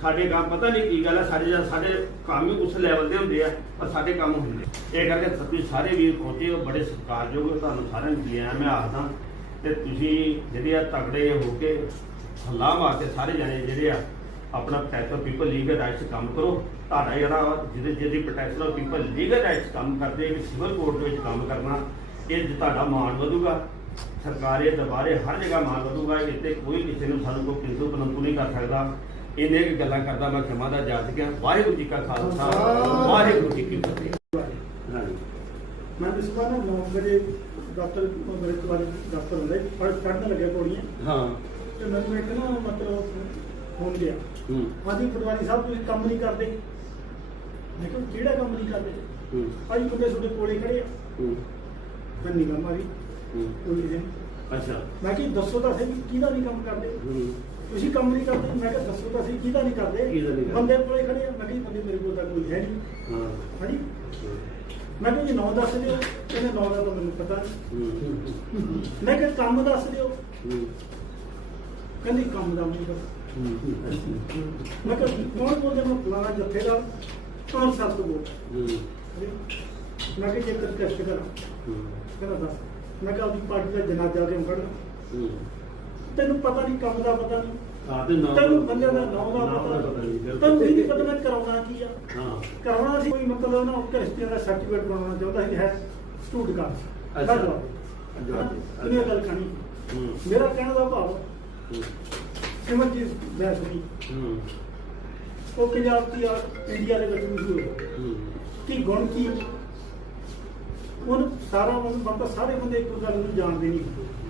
ਸਾਡੇ ਕੰਮ ਪਤਾ ਨਹੀਂ ਕੀ ਗੱਲ ਹੈ ਸਾਡੇ ਜਾਂ ਸਾਡੇ ਕੰਮ ਹੀ ਉਸ ਲੈਵਲ ਦੇ ਹੁੰਦੇ ਆ, ਪਰ ਸਾਡੇ ਕੰਮ ਹੁੰਦੇ ਇਹ ਕਰਕੇ ਤੁਸੀਂ ਸਾਰੇ ਵੀਰ ਪਹੁੰਚੇ ਹੋ, ਬੜੇ ਸਤਿਕਾਰਯੋਗ ਤੁਹਾਨੂੰ ਸਾਰਿਆਂ ਨੂੰ ਜੀ ਆਇਆਂ ਮੈਂ ਆਖਦਾ ਤੇ ਤੁਸੀਂ ਜਿਹੜੇ ਆ ਤਗੜੇ ਹੋ ਕੇ ਹੱਲਾ ਮਾਰ ਕੇ ਸਾਰੇ ਜਣੇ ਜਿਹੜੇ ਆ ਆਪਣਾ ਪ੍ਰੋਟੈਕਟ ਪੀਪਲ ਲੀਗਲ ਰਾਈਟਸ ਕੰਮ ਕਰੋ। ਤੁਹਾਡਾ ਜਿਹੜਾ ਜਿਹਦੇ ਜਿਹਦੀ protection of people legal rights ਕੰਮ ਕਰਦੇ ਇੱਕ ਸਿਵਲ ਕੋਰਟ ਦੇ ਵਿੱਚ ਕੰਮ ਕਰਨਾ ਇਹ ਤੁਹਾਡਾ ਮਾਣ ਵਧੂਗਾ। ਸਰਕਾਰੀ ਦਰਬਾਰੇ ਹਰ ਜਗ੍ਹਾ ਮਾਨ ਵਧੂਗਾ। ਇੱਥੇ ਕੋਈ ਕਿਸੇ ਨੂੰ ਸਾਨੂੰ ਕੋਈ ਕਿੰਤੂ ਪਰੰਤੂ ਨਹੀਂ ਕਰ ਸਕਦਾ। ਇਹਨੇ ਕਿ ਗੱਲਾਂ ਕਰਦਾ ਮੈਂ ਖਿਮਾ ਦਾ ਜਾਤ ਗਿਆ। ਵਾਹਿਗੁਰੂ ਜੀ ਕਾ ਖਾਲਸਾ। ਵਾਹਿਗੁਰੂ ਜੀ ਕੀ ਫਤਿਹ। ਮੈਂ ਇਸ ਵਾਰ ਨਾ 9 ਵਜੇ ਡਾਕਟਰ ਮੇਰੇ ਤੋਂ ਬਾਅਦ ਡਾਕਟਰ ਹੁੰਦੇ ਪੜ ਪੜਨ ਲੱਗੇ ਪੌੜੀਆਂ। ਹਾਂ। ਤੇ ਮੈਨੂੰ ਇੱਕ ਨਾ ਮਤਲਬ ਗਿਆ ਹੂੰ। ਆਦੀ ਪਟਵਾਰੀ ਸਾਹਿਬ ਤੁਸੀਂ ਕੰਮ ਨਹੀਂ ਕਰਦੇ। ਮੈਂ ਕਿਹਾ ਕਿਹੜਾ ਕੰਮ ਨਹੀਂ ਕਰਦੇ? ਹੂੰ। ਅੱਜ ਬੰਦੇ ਤੁਹਾਡੇ ਕੋਲੇ ਖੜੇ ਆ। ਹੂੰ। ਕੰਨੀ ਕੰਮ ਆ ਵੀ ਹੂੰ। ਕੋਈ ਕਿਸੇ ਨੇ ਅੱਛਾ। ਮੈਂ ਕਿ ਦੱਸੋ ਤਾਂ ਸਹੀ ਕਿਹਦਾ ਨਹੀਂ ਕੰਮ ਕਰਦੇ। ਹੂੰ। ਤੁਸੀਂ ਕੰਮ ਨਹੀਂ ਕਰਦੇ ਮੈਂ ਕਿਹਾ ਦੱਸੋ ਤਾਂ ਸਹੀ ਕਿਹਦਾ ਨਹੀਂ ਕਰਦੇ। ਕਿਹਦਾ ਨਹੀਂ ਕਰਦੇ? ਬੰਦੇ ਕੋਲੇ ਖੜੇ ਆ। ਮੈਂ ਕਿਹਾ ਜੀ ਬੰਦੇ ਮੇਰੇ ਕੋਲ ਤਾਂ ਕੋਈ ਹੈ ਨਹੀਂ। ਹਾਂ। ਹਾਂਜੀ। ਮੈਂ ਕਿਹਾ ਜੀ ਨਾਂ ਦੱਸ ਦਿਓ। ਕਹਿੰਦੇ ਨਾਂ ਦਾ ਤਾਂ ਮੈਨੂੰ ਪਤਾ ਨਹੀਂ। ਹੂੰ। ਮੈਂ ਕਿਹਾ ਕੰਮ ਦੱਸ ਦਿਓ। ਹੂੰ। ਕਹਿੰਦੀ ਕੰਮ ਦਾ ਮੈਨੂੰ ਪਤਾ ਮੈਂ ਕਿਹਾ ਕੌਣ ਬੋਲਦੇ ਮੈਂ ਫਲਾਣਾ ਜੱਥੇਦਾਰ ਕੌਣ ਸੱਤ ਬੋਲ ਮੈਂ ਕਿਹਾ ਜੇ ਕਰ ਟੈਸਟ ਕਰਾਂ ਕਹਿੰਦਾ ਦੱਸ। ਮੈਂ ਕਿਹਾ ਆਪਣੀ ਪਾਰਟੀ ਦਾ ਜਨਾਜ਼ਾ ਕਿਉਂ ਕੱਢਣਾ? ਤੈਨੂੰ ਪਤਾ ਨਹੀਂ ਕੰਮ ਦਾ ਪਤਾ ਨਹੀਂ। ਤੈਨੂੰ ਬੰਦੇ ਦਾ ਨਾਮ ਦਾ ਪਤਾ ਨਹੀਂ ਤੈਨੂੰ ਇਹ ਨਹੀਂ ਪਤਾ ਮੈਂ ਕਰਾਉਣਾ ਕੀ ਆ? ਹਾਂ। ਕਰਾਉਣਾ ਸੀ ਕੋਈ ਮਤਲਬ ਨਾ ਕ੍ਰਿਸਚੀਅਨ ਦਾ ਸਰਟੀਫਿਕੇਟ ਬਣਾਉਣਾ ਚਾਹੁੰਦਾ ਸੀ ਹੈ ਸਟੂਡ ਕਾਰਡ ਅੱਛਾ। ਇਹ ਗੱਲ ਕਹਾਣੀ। ਮੇਰਾ ਕਹਿਣ ਦਾ ਭਾਵ ਹੂੰ ਸਿਮਰਜੀਤ ਬੈਸਰੀ ਹੂੰ। ਉਹ ਪੰਜਾਬ ਦੀ ਆ ਇੰਡੀਆ ਦੇ ਵਿੱਚ ਮਸ਼ਹੂਰ ਹੈ। ਕੀ ਗੁਣ ਕੀ? ਉਹਨੂੰ ਸਾਰਾ ਬੰਦਾ ਸਾਰੇ ਬੰਦੇ ਇੱਕ ਗੱਲ ਨੂੰ ਜਾਣਦੇ ਨਹੀਂ।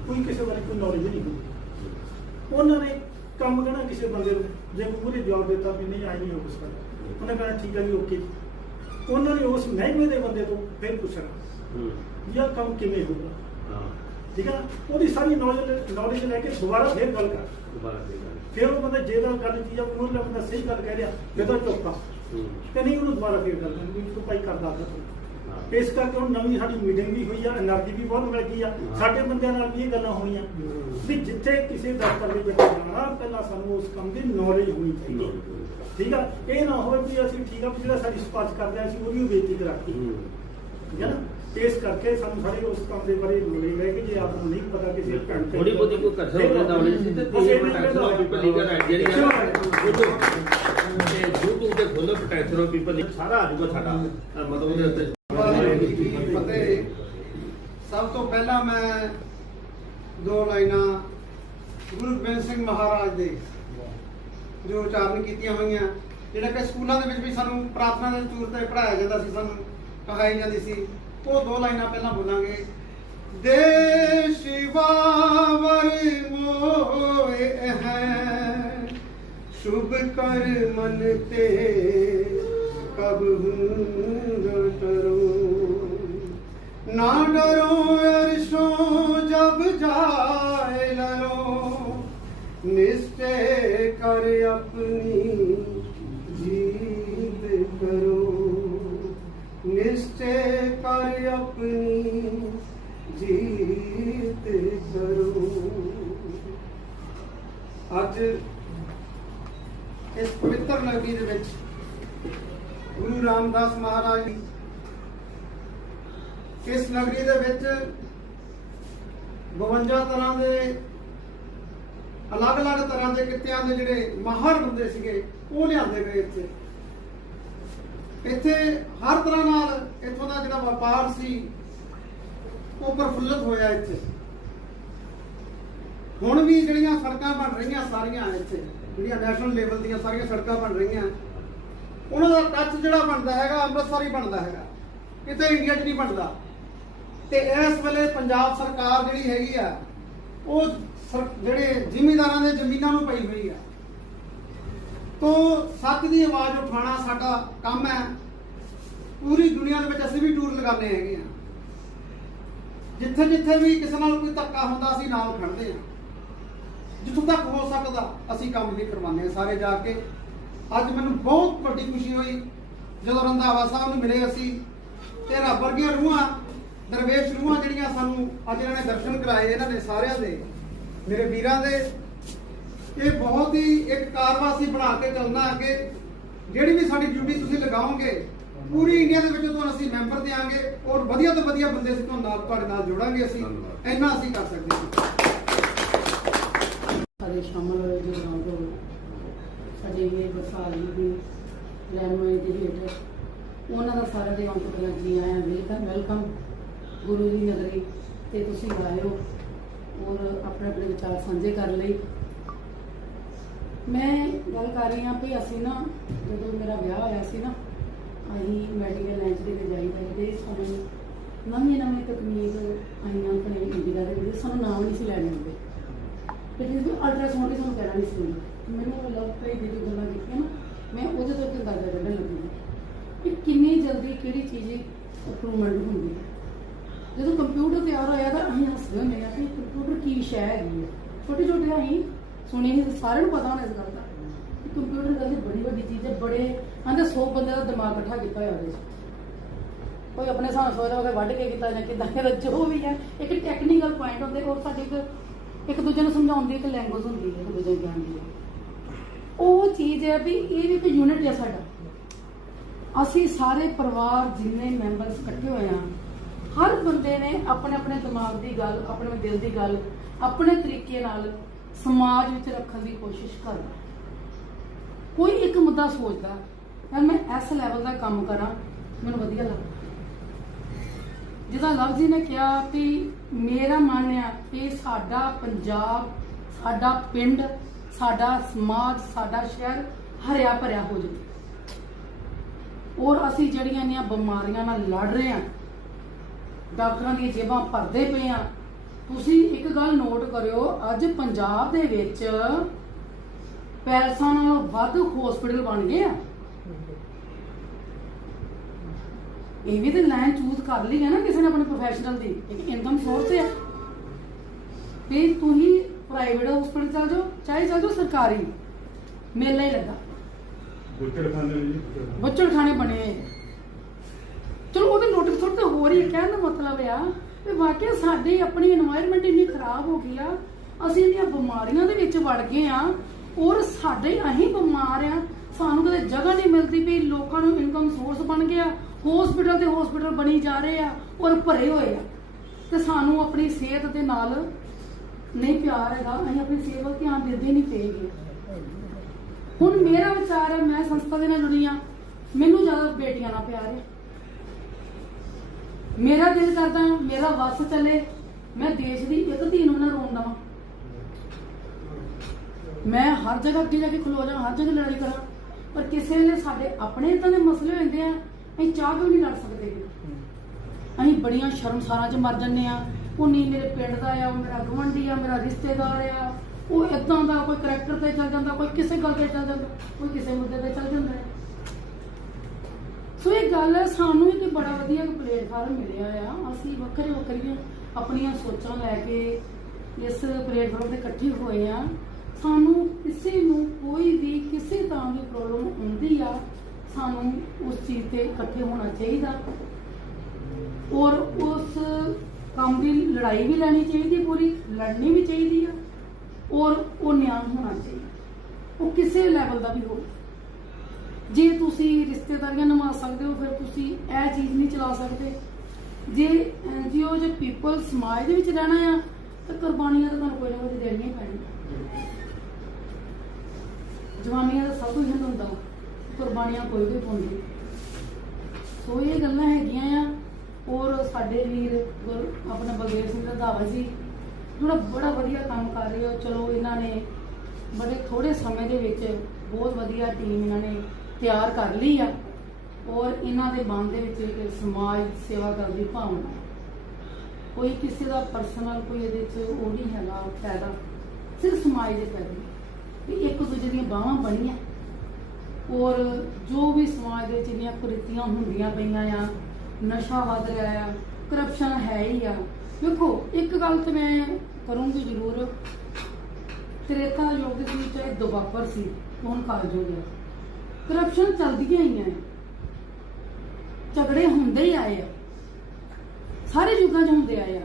ਕੋਈ ਕਿਸੇ ਬਾਰੇ ਕੋਈ ਨੌਲੇਜ ਨਹੀਂ ਹੁੰਦੀ। ਉਹਨਾਂ ਨੇ ਕੰਮ ਕਹਿਣਾ ਕਿਸੇ ਬੰਦੇ ਨੂੰ। ਜੇ ਪੂਰੇ ਜਵਾਬ ਦਿੱਤਾ ਵੀ ਨਹੀਂ ਆਈ ਨਹੀਂ ਹੋ ਸਕਦਾ। ਉਹਨੇ ਕਹਿਣਾ ਠੀਕ ਹੈ ਜੀ ਓਕੇ ਉਹਨਾਂ ਨੇ ਉਸ ਮਹਿਕਮੇ ਦੇ ਬੰਦੇ ਤੋਂ ਫਿਰ ਪੁੱਛਣਾ ਹੂੰ। ਵੀ ਆਹ ਕੰਮ ਕਿਵੇਂ ਹੋਊਗਾ? ਹਾਂ। ਠੀਕ ਆ ਉਹਦੀ ਸਾਰੀ ਨੌਲੇਜ ਨੌਲੇਜ ਲੈ ਕੇ ਦੁਬਾਰਾ ਫੇਰ ਗੱਲ ਕਰ। ਫੇਰ ਫਿਰ ਉਹ ਬੰਦਾ ਜੇ ਨਾਲ ਗੱਲ ਕੀਤੀ ਜਾਂ ਉਹਨੂੰ ਲੱਗਦਾ ਸਹੀ ਗੱਲ ਕਹਿ ਰਿਹਾ ਫਿਰ ਤਾਂ ਚੁੱਪਾ ਤੇ ਨਹੀਂ ਉਹਨੂੰ ਦੁਬਾਰਾ ਫੇਰ ਗੱਲ ਕਰਨੀ ਤੂੰ ਭਾਈ ਕਰਦਾ ਫਿਰ ਇਸ ਕਰਕੇ ਹੁਣ ਨਵੀਂ ਸਾਡੀ ਮੀਟਿੰਗ ਵੀ ਹੋਈ ਆ ਐਨਰਜੀ ਵੀ ਬਹੁਤ ਮਿਲ ਗਈ ਆ। ਸਾਡੇ ਬੰਦਿਆਂ ਨਾਲ ਵੀ ਇਹ ਗੱਲਾਂ ਹੋਣੀਆਂ। ਵੀ ਜਿੱਥੇ ਕਿਸੇ ਦਫ਼ਤਰ ਦੇ ਵਿੱਚ ਜਾਣਾ ਪਹਿਲਾਂ ਸਾਨੂੰ ਉਸ ਕੰਮ ਦੀ ਨੌਲੇਜ ਹੋਣੀ ਚਾਹੀਦੀ ਠੀਕ ਆ? ਇਹ ਨਾ ਹੋਵੇ ਕਿ ਅਸੀਂ ਠੀਕ ਆ ਜਿਹੜਾ ਸਾਡੀ ਸਿਫਾਰਿਸ਼ ਕਰਦੇ ਆ ਅਸੀਂ ਉਹਦੀ ਬੇਇੱਜ਼ਤੀ ਕਰਾਂਗੇ ਠੀਕ ਆ ਨਾ? ਇਸ ਕਰਕੇ ਸਾਨੂੰ ਸਾਰੇ ਉਸ ਕੰਮ ਦੇ ਬਾਰੇ ਨੌਲੇਜ ਹੈ ਕਿ ਜੇ ਆਪ ਨੂੰ ਨਹੀਂ ਪਤਾ ਕਿਸੇ ਭੈਣ ਥੋੜੀ ਬਹੁਤੀ ਕੋਈ ਕਸਰ ਹੋਵੇ ਨੌਲੇਜ ਸੀ ਤੇ ਤੁਸੀਂ protection of people legal right ਜਿਹੜੀ ਆ ਤੋਂ ਤੇ YouTube ਤੇ ਖੋਲੋ ਪ੍ਰੋਟੈਕਸ਼ਨ ਆਫ ਪੀਪਲ ਸਾਰਾ ਆ ਜਾਊਗਾ ਸਾਡਾ ਮਤਲਬ ਉਹਦੇ ਉੱਤੇ। ਫਤਿਹ ਸਭ ਤੋਂ ਪਹਿਲਾਂ ਮੈਂ ਦੋ ਲਾਈਨਾਂ ਗੁਰੂ ਗੋਬਿੰਦ ਸਿੰਘ ਮਹਾਰਾਜ ਦੇ ਜੋ ਉਚਾਰਨ ਕੀਤੀਆਂ ਹੋਈਆਂ ਜਿਹੜਾ ਕਿ ਸਕੂਲਾਂ ਦੇ ਵਿੱਚ ਵੀ ਸਾਨੂੰ ਪ੍ਰਾਰਥਨਾ ਦੇ ਤੌਰ ਤੇ ਪੜਾਇਆ ਜਾਂਦਾ ਸੀ ਸਾਨੂੰ ਕਹਾਈ ਜਾਂਦੀ ਸੀ। ਤੋਂ ਦੋ ਲਾਈਨਾਂ ਪਹਿਲਾਂ ਬੋਲਾਂਗੇ। ਦੇ ਸ਼ਿਵਾਵਰ ਮੋਏ ਹੈ ਸ਼ੁਭ ਕਰ ਮਨ ਤੇ, ਕਬ ਹੁੰਦ ਡਰੋ। ਨਾ ਡਰੋ ਅਰਸ਼ੋ ਜਬ ਜਾਏ ਲਰੋ, ਨਿਸ਼ਚੈ ਕਰ ਆਪਣੀ ਜੀਤ ਕਰੋ। ਨਿਸ਼ਚੈ कर अपनी जीत करो ਅੱਜ ਇਸ ਪਵਿੱਤਰ ਨਗਰੀ ਦੇ ਵਿੱਚ ਗੁਰੂ ਰਾਮਦਾਸ ਮਹਾਰਾਜ ਜੀ ਇਸ ਨਗਰੀ ਦੇ ਵਿੱਚ 52 ਤਰ੍ਹਾਂ ਦੇ ਅਲੱਗ-ਅਲੱਗ ਤਰ੍ਹਾਂ ਦੇ ਕਿੱਤਿਆਂ ਦੇ ਜਿਹੜੇ ਮਾਹਰ ਬੰਦੇ ਸੀਗੇ ਉਹ ਲਿਆਂਦੇ ਗਏ ਇੱਥੇ ਇੱਥੇ ਹਰ ਤਰ੍ਹਾਂ ਨਾਲ ਇੱਥੋਂ ਦਾ ਜਿਹੜਾ ਵਪਾਰ ਸੀ, ਉਹ ਪ੍ਰਫੁੱਲਤ ਹੋਇਆ ਇੱਥੇ। ਹੁਣ ਵੀ ਜਿਹੜੀਆਂ ਸੜਕਾਂ ਬਣ ਰਹੀਆਂ ਸਾਰੀਆਂ ਇੱਥੇ, ਜਿਹੜੀਆਂ ਨੈਸ਼ਨਲ ਲੈਵਲ ਦੀਆਂ ਸਾਰੀਆਂ ਸੜਕਾਂ ਬਣ ਰਹੀਆਂ, ਉਹਨਾਂ ਦਾ ਟੱਚ ਜਿਹੜਾ ਬਣਦਾ ਹੈਗਾ, ਅੰਮ੍ਰਿਤਸਰ ਹੀ ਬਣਦਾ ਹੈਗਾ। ਕਿਤੇ ਇੰਡੀਆ 'ਚ ਨਹੀਂ ਬਣਦਾ। ਤੇ ਇਸ ਵੇਲੇ ਪੰਜਾਬ ਸਰਕਾਰ ਜਿਹੜੀ ਹੈਗੀ ਆ, ਉਹ ਸਰ- ਜਿਹੜੇ ਜ਼ਿਮੀਂਦਾਰਾਂ ਦੇ ਜ਼ਮੀਨਾਂ ਨੂੰ ਪਈ ਹੋਈ ਆ। ਤੋਂ ਸੱਚ ਦੀ ਆਵਾਜ਼ ਉਠਾਉਣਾ ਸਾਡਾ ਕੰਮ ਹੈ। ਪੂਰੀ ਦੁਨੀਆ ਦੇ ਵਿੱਚ ਅਸੀਂ ਵੀ ਟੂਰ ਲਗਾਉਂਦੇ ਹੈਗੇ ਆ ਜਿੱਥੇ ਜਿੱਥੇ ਵੀ ਕਿਸੇ ਨਾਲ ਕੋਈ ਧੱਕਾ ਹੁੰਦਾ, ਅਸੀਂ ਨਾਲ ਖੜਦੇ ਆ ਜਿੱਥੋਂ ਤੱਕ ਹੋ ਸਕਦਾ, ਅਸੀਂ ਕੰਮ ਵੀ ਕਰਵਾਉਂਦੇ ਆ ਸਾਰੇ ਜਾ ਕੇ। ਅੱਜ ਮੈਨੂੰ ਬਹੁਤ ਵੱਡੀ ਖੁਸ਼ੀ ਹੋਈ, ਜਦੋਂ ਰੰਧਾਵਾ ਸਾਹਿਬ ਨੂੰ ਮਿਲੇ ਅਸੀਂ, ਤੇ ਰੱਬ ਵਰਗੀਆਂ ਰੂਹਾਂ, ਦਰਵੇਸ਼ ਰੂਹਾਂ ਜਿਹੜੀਆਂ ਸਾਨੂੰ ਅੱਜ ਇਹਨਾਂ ਨੇ ਦਰਸ਼ਨ ਕਰਾਏ, ਇਹਨਾਂ ਦੇ ਸਾਰਿਆਂ ਦੇ, ਮੇਰੇ ਵੀਰਾਂ ਦੇ ਇਹ ਬਹੁਤ ਹੀ ਇੱਕ ਕਾਰਵਾਸੀ ਬਣਾ ਕੇ ਚੱਲਣਾ ਅੱਗੇ। ਜਿਹੜੀ ਵੀ ਸਾਡੀ ਡਿਊਟੀ ਤੁਸੀਂ ਲਗਾਓਗੇ ਪੂਰੀ ਇੰਡੀਆ ਦੇ ਵਿੱਚ ਤੁਹਾਨੂੰ ਅਸੀਂ ਮੈਂਬਰ ਦੇਾਂਗੇ ਔਰ ਵਧੀਆ ਤੋਂ ਵਧੀਆ ਬੰਦੇ ਅਸੀਂ ਤੁਹਾਨੂੰ ਨਾਲ ਤੁਹਾਡੇ ਨਾਲ ਜੋੜਾਂਗੇ ਅਸੀਂ। ਇੰਨਾ ਅਸੀਂ ਕਰ ਸਕਦੇ ਹਾਂ। ਸਾਰੇ ਸ਼ਾਮਲ ਹੋਏ ਜੋ ਲੋਕ ਸਾਡੇ ਇਹ ਵਸਾਈ ਦੀ ਰਹਿਨਮਾਈ ਦੇ ਹੇਠ ਉਹਨਾਂ ਦਾ ਸਾਰਿਆਂ ਦੇ ਅੰਤ ਪਹਿਲਾਂ ਜੀ ਆਇਆਂ ਵੈਲਕਮ ਵੈਲਕਮ ਗੁਰੂ ਦੀ ਨਗਰੀ ਤੇ ਤੁਸੀਂ ਹੋ ਔਰ ਆਪਣੇ ਆਪਣੇ ਵਿਚਾਰ ਸਾਂਝੇ ਕਰਨ ਲਈ ਮੈਂ ਗੱਲ ਕਰ ਰਹੀ ਹਾਂ ਵੀ ਅਸੀਂ ਨਾ ਜਦੋਂ ਮੇਰਾ ਵਿਆਹ ਹੋਇਆ ਸੀ ਨਾ, ਅਸੀਂ ਮੈਡੀਕਲ ਲਾਈਨ ਦੇ ਵਿੱਚ ਜਾਈਦਾ ਤੇ ਸਾਨੂੰ ਨਵੀਂ ਨਵੀਂ ਤਕਨੀਕ ਆਈਆਂ ਆਪਣੇ ਇੰਡੀਆ ਦੇ ਵਿੱਚ, ਸਾਨੂੰ ਨਾਮ ਨਹੀਂ ਸੀ ਲੈਣੇ ਹੁੰਦੇ ਤੇ ਜਿਸ ਨੂੰ ਅਲਟਰਾਸਾਊਂਡ ਹੀ ਸਾਨੂੰ ਕਹਿਣਾ ਨਹੀਂ ਸੀ ਮੈਨੂੰ ਲਵ ਪੇ ਦੀ ਜੋ ਗੱਲਾਂ ਕੀਤੀਆਂ ਨਾ, ਮੈਂ ਉਹਦੇ ਤੋਂ ਇੱਕ ਅੰਦਾਜ਼ਾ ਕੱਢਣ ਲੱਗੀ ਹਾਂ ਕਿ ਕਿੰਨੀ ਜਲਦੀ ਕਿਹੜੀ ਚੀਜ਼ ਇੰਪਰੂਵਮੈਂਟ ਹੁੰਦੀ ਹੈ। ਜਦੋਂ ਕੰਪਿਊਟਰ ਤਿਆਰ ਹੋਇਆ ਤਾਂ ਅਸੀਂ ਹੱਸਦੇ ਹੁੰਦੇ ਆ ਕਿ ਕੰਪਿਊਟਰ ਕੀ ਸ਼ੈ ਹੈਗੀ ਹੈ। ਛੋਟੇ ਛੋਟੇ ਅਸੀਂ ਸੁਣੀ ਸੀ ਸਾਰਿਆਂ ਨੂੰ ਪਤਾ ਹੋਣਾ ਇਸ ਗੱਲ ਦਾ। ਕਿ ਕੰਪਿਊਟਰ ਕਹਿੰਦੇ ਬੜੀ ਵੱਡੀ ਚੀਜ਼ ਹੈ, ਬੜੇ ਆਂਦੇ 100 ਬੰਦੇ ਦਾ ਦਿਮਾਗ ਇਕੱਠਾ ਕੀਤਾ ਹੋਇਆ ਉਹਦੇ 'ਚ ਕੋਈ ਆਪਣੇ ਹਿਸਾਬ ਨਾਲ ਸੋਚਦਾ ਹੋਵੇ ਵੱਢ ਕੇ ਕੀਤਾ ਜਾਂ ਕਿਦਾਂ ਇਹਦਾ ਜੋ ਵੀ ਹੈ। ਇੱਕ ਟੈਕਨੀਕਲ ਪੁਆਇੰਟ ਹੁੰਦੇ ਔਰ ਸਾਡੇ ਇੱਕ ਇੱਕ ਦੂਜੇ ਨੂੰ ਸਮਝਾਉਣ ਦੀ ਇੱਕ ਲੈਂਗੁਏਜ ਹੁੰਦੀ ਹੈ, ਇੱਕ ਦੂਜੇ ਨੂੰ ਗਿਆਨ ਦੀ। ਉਹ ਚੀਜ਼ ਹੈ ਵੀ ਇਹ ਵੀ ਇੱਕ ਯੂਨਿਟ ਹੈ ਸਾਡਾ। ਅਸੀਂ ਸਾਰੇ ਪਰਿਵਾਰ ਜਿੰਨੇ ਮੈਂਬਰਸ ਇਕੱਠੇ ਹੋਏ ਆ ਹਰ ਬੰਦੇ ਨੇ ਆਪਣੇ ਆਪਣੇ ਦਿਮਾਗ ਦੀ ਗੱਲ, ਆਪਣੇ ਦਿਲ ਦੀ ਗੱਲ, ਆਪਣੇ ਤਰੀਕੇ ਨਾਲ ਸਮਾਜ ਵਿੱਚ ਰੱਖਣ ਦੀ ਕੋਸ਼ਿਸ਼ ਕਰਦਾ ਕੋਈ ਇੱਕ ਮੁੱਦਾ ਸੋਚਦਾ, ਯਾਰ ਮੈਂ ਇਸ ਲੈਵਲ ਦਾ ਕੰਮ ਕਰਾਂ, ਮੈਨੂੰ ਵਧੀਆ ਲੱਗਦਾ। ਜਿਹਦਾ ਲਫ਼ਜ਼ ਜੀ ਨੇ ਕਿਹਾ ਕਿ ਮੇਰਾ ਮਨ ਆ ਕਿ ਸਾਡਾ ਪੰਜਾਬ, ਸਾਡਾ ਪਿੰਡ, ਸਾਡਾ ਸਮਾਜ, ਸਾਡਾ ਸ਼ਹਿਰ ਹਰਿਆ ਭਰਿਆ ਹੋ ਜਾਵੇ। ਔਰ ਅਸੀਂ ਜਿਹੜੀਆਂ ਇੰਨੀਆਂ ਬਿਮਾਰੀਆਂ ਨਾਲ ਲੜ ਰਹੇ ਹਾਂ, ਡਾਕਟਰਾਂ ਦੀਆਂ ਜੇਬਾਂ ਭਰਦੇ ਪਏ ਆ ਤੁਸੀਂ ਇੱਕ ਗੱਲ ਨੋਟ ਕਰਿਓ ਅੱਜ ਪੰਜਾਬ ਦੇ ਵਿੱਚ ਪੈਲਸਾਂ ਨਾਲੋਂ ਵੱਧ ਹਸਪੀਟਲ ਬਣ ਗਏ ਆ। ਇਹ ਵੀ ਤੇ ਲਾਈਨ ਚੂਜ਼ ਕਰ ਲਈ ਹੈ ਨਾ ਕਿਸੇ ਨੇ ਆਪਣੇ ਪ੍ਰੋਫੈਸ਼ਨਲ ਦੀ ਇੱਕ ਇਨਕਮ ਸੋਰਸ ਹੈ ਵੀ ਤੁਸੀਂ ਪ੍ਰਾਈਵੇਟ ਹਸਪੀਟਲ ਚਲ ਜਾਓ ਚਾਹੇ ਚਲ ਜਾਓ ਸਰਕਾਰੀ ਮੇਲਾ ਹੀ ਲੱਗਾ। ਗੁੱਟੜ ਖਾਨੇ ਨੇ ਜੀ। ਬੱਚੜ ਖਾਣੇ ਬਣੇ। ਚਲੋ ਉਹਦੇ ਨੋਟਿਸ ਥੋੜਾ ਹੋਰ ਹੈ ਕਹਿਣ ਦਾ ਮਤਲਬ ਆ। ਵੀ ਵਾਕਿਆ ਸਾਡੀ ਆਪਣੀ এনवायरमेंट ਇੰਨੀ ਖਰਾਬ ਹੋ ਗਈ ਆ, ਅਸੀਂ ਇਹਦੀਆਂ ਬਿਮਾਰੀਆਂ ਦੇ ਵਿੱਚ ਵੜ ਗਏ ਆ, ਔਰ ਸਾਡੇ ਅਸੀਂ ਬਿਮਾਰ ਆ, ਸਾਨੂੰ ਕਦੇ ਜਗ੍ਹਾ ਨਹੀਂ ਮਿਲਦੀ ਵੀ ਲੋਕਾਂ ਨੂੰ ਇਨਕਮ ਸੋਰਸ ਬਣ ਗਿਆ ਹਸਪੀਟਲ ਤੇ ਹਸਪੀਟਲ ਬਣੀ ਜਾ ਰਹੇ ਆ, ਔਰ ਭਰੇ ਹੋਏ ਆ। ਤੇ ਸਾਨੂੰ ਆਪਣੀ ਸਿਹਤ ਦੇ ਨਾਲ ਨਹੀਂ ਪਿਆਰ ਹੈਗਾ, ਅਸੀਂ ਆਪਣੀ ਸਿਹਤ ਧਿਆਨ ਦਿੰਦੇ ਨਹੀਂ ਪਏਗੇ। ਹੁਣ ਮੇਰਾ ਵਿਚਾਰ ਹੈ, ਮੈਂ ਸੰਸਥਾ ਦੇ ਨਾਲ ਜੁੜੀ ਆ, ਮੈਨੂੰ ਜ਼ਿਆਦਾ ਬੇਟੀਆਂ ਨਾਲ ਪਿਆਰ ਹੈ। ਮੇਰਾ ਦਿਲ ਕਰਦਾ ਮੇਰਾ ਵਸ ਚੱਲੇ, ਮੈਂ ਦੇਸ਼ ਦੀ ਇੱਕ ਧੀ ਨੂੰ ਨਾ ਰੋਣ ਦਵਾਂ ਮੈਂ ਹਰ ਜਗ੍ਹਾ ਅੱਗੇ ਜਾ ਕੇ ਖਲੋ ਜਾ, ਹਰ ਜਗ੍ਹਾ ਲੜਾਈ ਕਰਾਂ, ਪਰ ਕਿਸੇ ਵੇਲੇ ਸਾਡੇ ਆਪਣੇ ਇਦਾਂ ਦੇ ਮਸਲੇ ਹੋ ਜਾਂਦੇ ਆ, ਅਸੀਂ ਚਾਹ ਕਿਉਂ ਨਹੀਂ ਲੜ ਸਕਦੇ? ਅਸੀਂ ਬੜੀਆਂ ਸ਼ਰਮਸਾਰਾਂ 'ਚ ਮਰ ਜੰਨੇ ਆ। ਉਹ ਨਹੀਂ ਮੇਰੇ ਪਿੰਡ ਦਾ ਆ, ਉਹ ਮੇਰਾ ਗਵੰਡੀ ਆ, ਮੇਰਾ ਰਿਸ਼ਤੇਦਾਰ ਆ। ਉਹ ਇਦਾਂ ਦਾ ਕੋਈ ਕਰੈਕਟਰ ਤੇ ਚੱਲ ਜਾਂਦਾ, ਕੋਈ ਕਿਸੇ ਗੱਲ ਤੇ ਚੱਲ ਜਾਂਦਾ, ਕੋਈ ਕਿਸੇ ਮੁੱਦੇ ਤੇ ਚੱਲ ਜਾਂਦਾ। ਸੋ ਇਹ ਗੱਲ ਹੈ, ਸਾਨੂੰ ਇੱਕ ਬੜਾ ਵਧੀਆ ਇੱਕ ਪਲੇਟਫਾਰਮ ਮਿਲਿਆ ਆ। ਅਸੀਂ ਵੱਖਰੇ ਵੱਖਰੀਆਂ ਆਪਣੀਆਂ ਸੋਚਾਂ ਲੈ ਕੇ ਇਸ ਪਲੇਟਫਾਰਮ ਤੇ ਇਕੱਠੇ ਹੋਏ ਆ। ਸਾਨੂੰ ਕਿਸੇ ਨੂੰ ਕੋਈ ਵੀ ਕਿਸੇ ਤਰ੍ਹਾਂ ਦੀ ਪ੍ਰੋਬਲਮ ਹੁੰਦੀ ਆ, ਸਾਨੂੰ ਉਸ ਚੀਜ਼ ਤੇ ਇਕੱਠੇ ਹੋਣਾ ਚਾਹੀਦਾ। ਔਰ ਉਸ ਕੰਮ ਦੀ ਲੜਾਈ ਵੀ ਲੈਣੀ ਚਾਹੀਦੀ, ਪੂਰੀ ਲੜਨੀ ਵੀ ਚਾਹੀਦੀ ਆ, ਔਰ ਉਹ ਨਿਆਂ ਹੋਣਾ ਚਾਹੀਦਾ। ਉਹ ਕਿਸੇ ਲੈਵਲ ਦਾ ਵੀ ਹੋਵੇ। ਜੇ ਤੁਸੀਂ ਰਿਸ਼ਤੇਦਾਰੀਆਂ ਨਿਭਾ ਸਕਦੇ ਹੋ, ਫਿਰ ਤੁਸੀਂ ਇਹ ਚੀਜ਼ ਨਹੀਂ ਚਲਾ ਸਕਦੇ। ਜੇ ਐਨਜੀਓ ਜੇ ਪੀਪਲ ਸਮਾਜ ਦੇ ਵਿੱਚ ਰਹਿਣਾ ਆ, ਤਾਂ ਕੁਰਬਾਨੀਆਂ ਤਾਂ ਤੁਹਾਨੂੰ ਕੋਈ ਨਾ ਕੋਈ ਦੇਣੀਆਂ ਹੀ ਪੈਣੀਆਂ ਜਵਾਨੀਆਂ ਦਾ ਸਭ ਕੁਝ ਹੁੰਦਾ ਕੁਰਬਾਨੀਆਂ ਕੋਈ ਵੀ ਪਾਉਂਦੀ ਸੋ ਇਹ ਗੱਲਾਂ ਹੈਗੀਆਂ ਆ, ਔਰ ਸਾਡੇ ਵੀਰ ਗੁਰ- ਆਪਣਾ ਬਲਦੇਵ ਸਿੰਘ ਰੰਧਾਵਾ ਜੀ ਜਿਹੜਾ ਬੜਾ ਵਧੀਆ ਕੰਮ ਕਰ ਰਹੇ ਹੋ ਚਲੋ, ਇਹਨਾਂ ਨੇ ਬੜੇ ਥੋੜੇ ਸਮੇਂ ਦੇ ਵਿੱਚ ਬਹੁਤ ਵਧੀਆ ਟੀਮ ਇਹਨਾਂ ਨੇ ਤਿਆਰ ਕਰ ਲਈ ਆ ਔਰ ਇਹਨਾਂ ਦੇ ਮਨ ਦੇ ਵਿੱਚ ਇੱਕ ਸਮਾਜ ਸੇਵਾ ਕਰਨ ਦੀ ਭਾਵਨਾ ਕੋਈ ਕਿਸੇ ਦਾ ਪਰਸਨਲ ਕੋਈ ਇਹਦੇ ਚ ਉਹ ਨਹੀਂ ਹੈਗਾ ਫਾਇਦਾ, ਸਿਰਫ ਸਮਾਜ ਦੇ ਫਾਇਦੇ ਵੀ ਇੱਕ ਦੂਜੇ ਦੀਆਂ ਬਾਹਾਂ ਬਣੀਆਂ। ਔਰ ਜੋ ਵੀ ਸਮਾਜ ਦੇ ਵਿੱਚ ਜਿਹੜੀਆਂ ਕੁਰੀਤੀਆਂ ਹੁੰਦੀਆਂ ਪਈਆਂ ਆ, ਨਸ਼ਾ ਵੱਧ ਰਿਹਾ ਆ ਕਰਪਸ਼ਨ ਹੈ ਹੀ ਆ। ਵੇਖੋ, ਇੱਕ ਗੱਲ ਤੇ ਮੈਂ ਕਰੂੰਗੀ ਜ਼ਰੂਰ। ਤ੍ਰੇਤਾ ਯੁੱਗ ਦੇ ਵਿੱਚ ਚਾਹੇ ਦੁਬਾਪਰ ਸੀ, ਹੁਣ ਕਾਲਜ ਹੋ ਗਿਆ। ਕਰਪਸ਼ਨ ਚੱਲਦੀਆਂ ਹੀ ਆ ਝਗੜੇ ਹੁੰਦੇ ਹੀ ਆਏ ਆ। ਸਾਰੇ ਯੁੱਗਾਂ 'ਚ ਹੁੰਦੇ ਆਏ ਆ।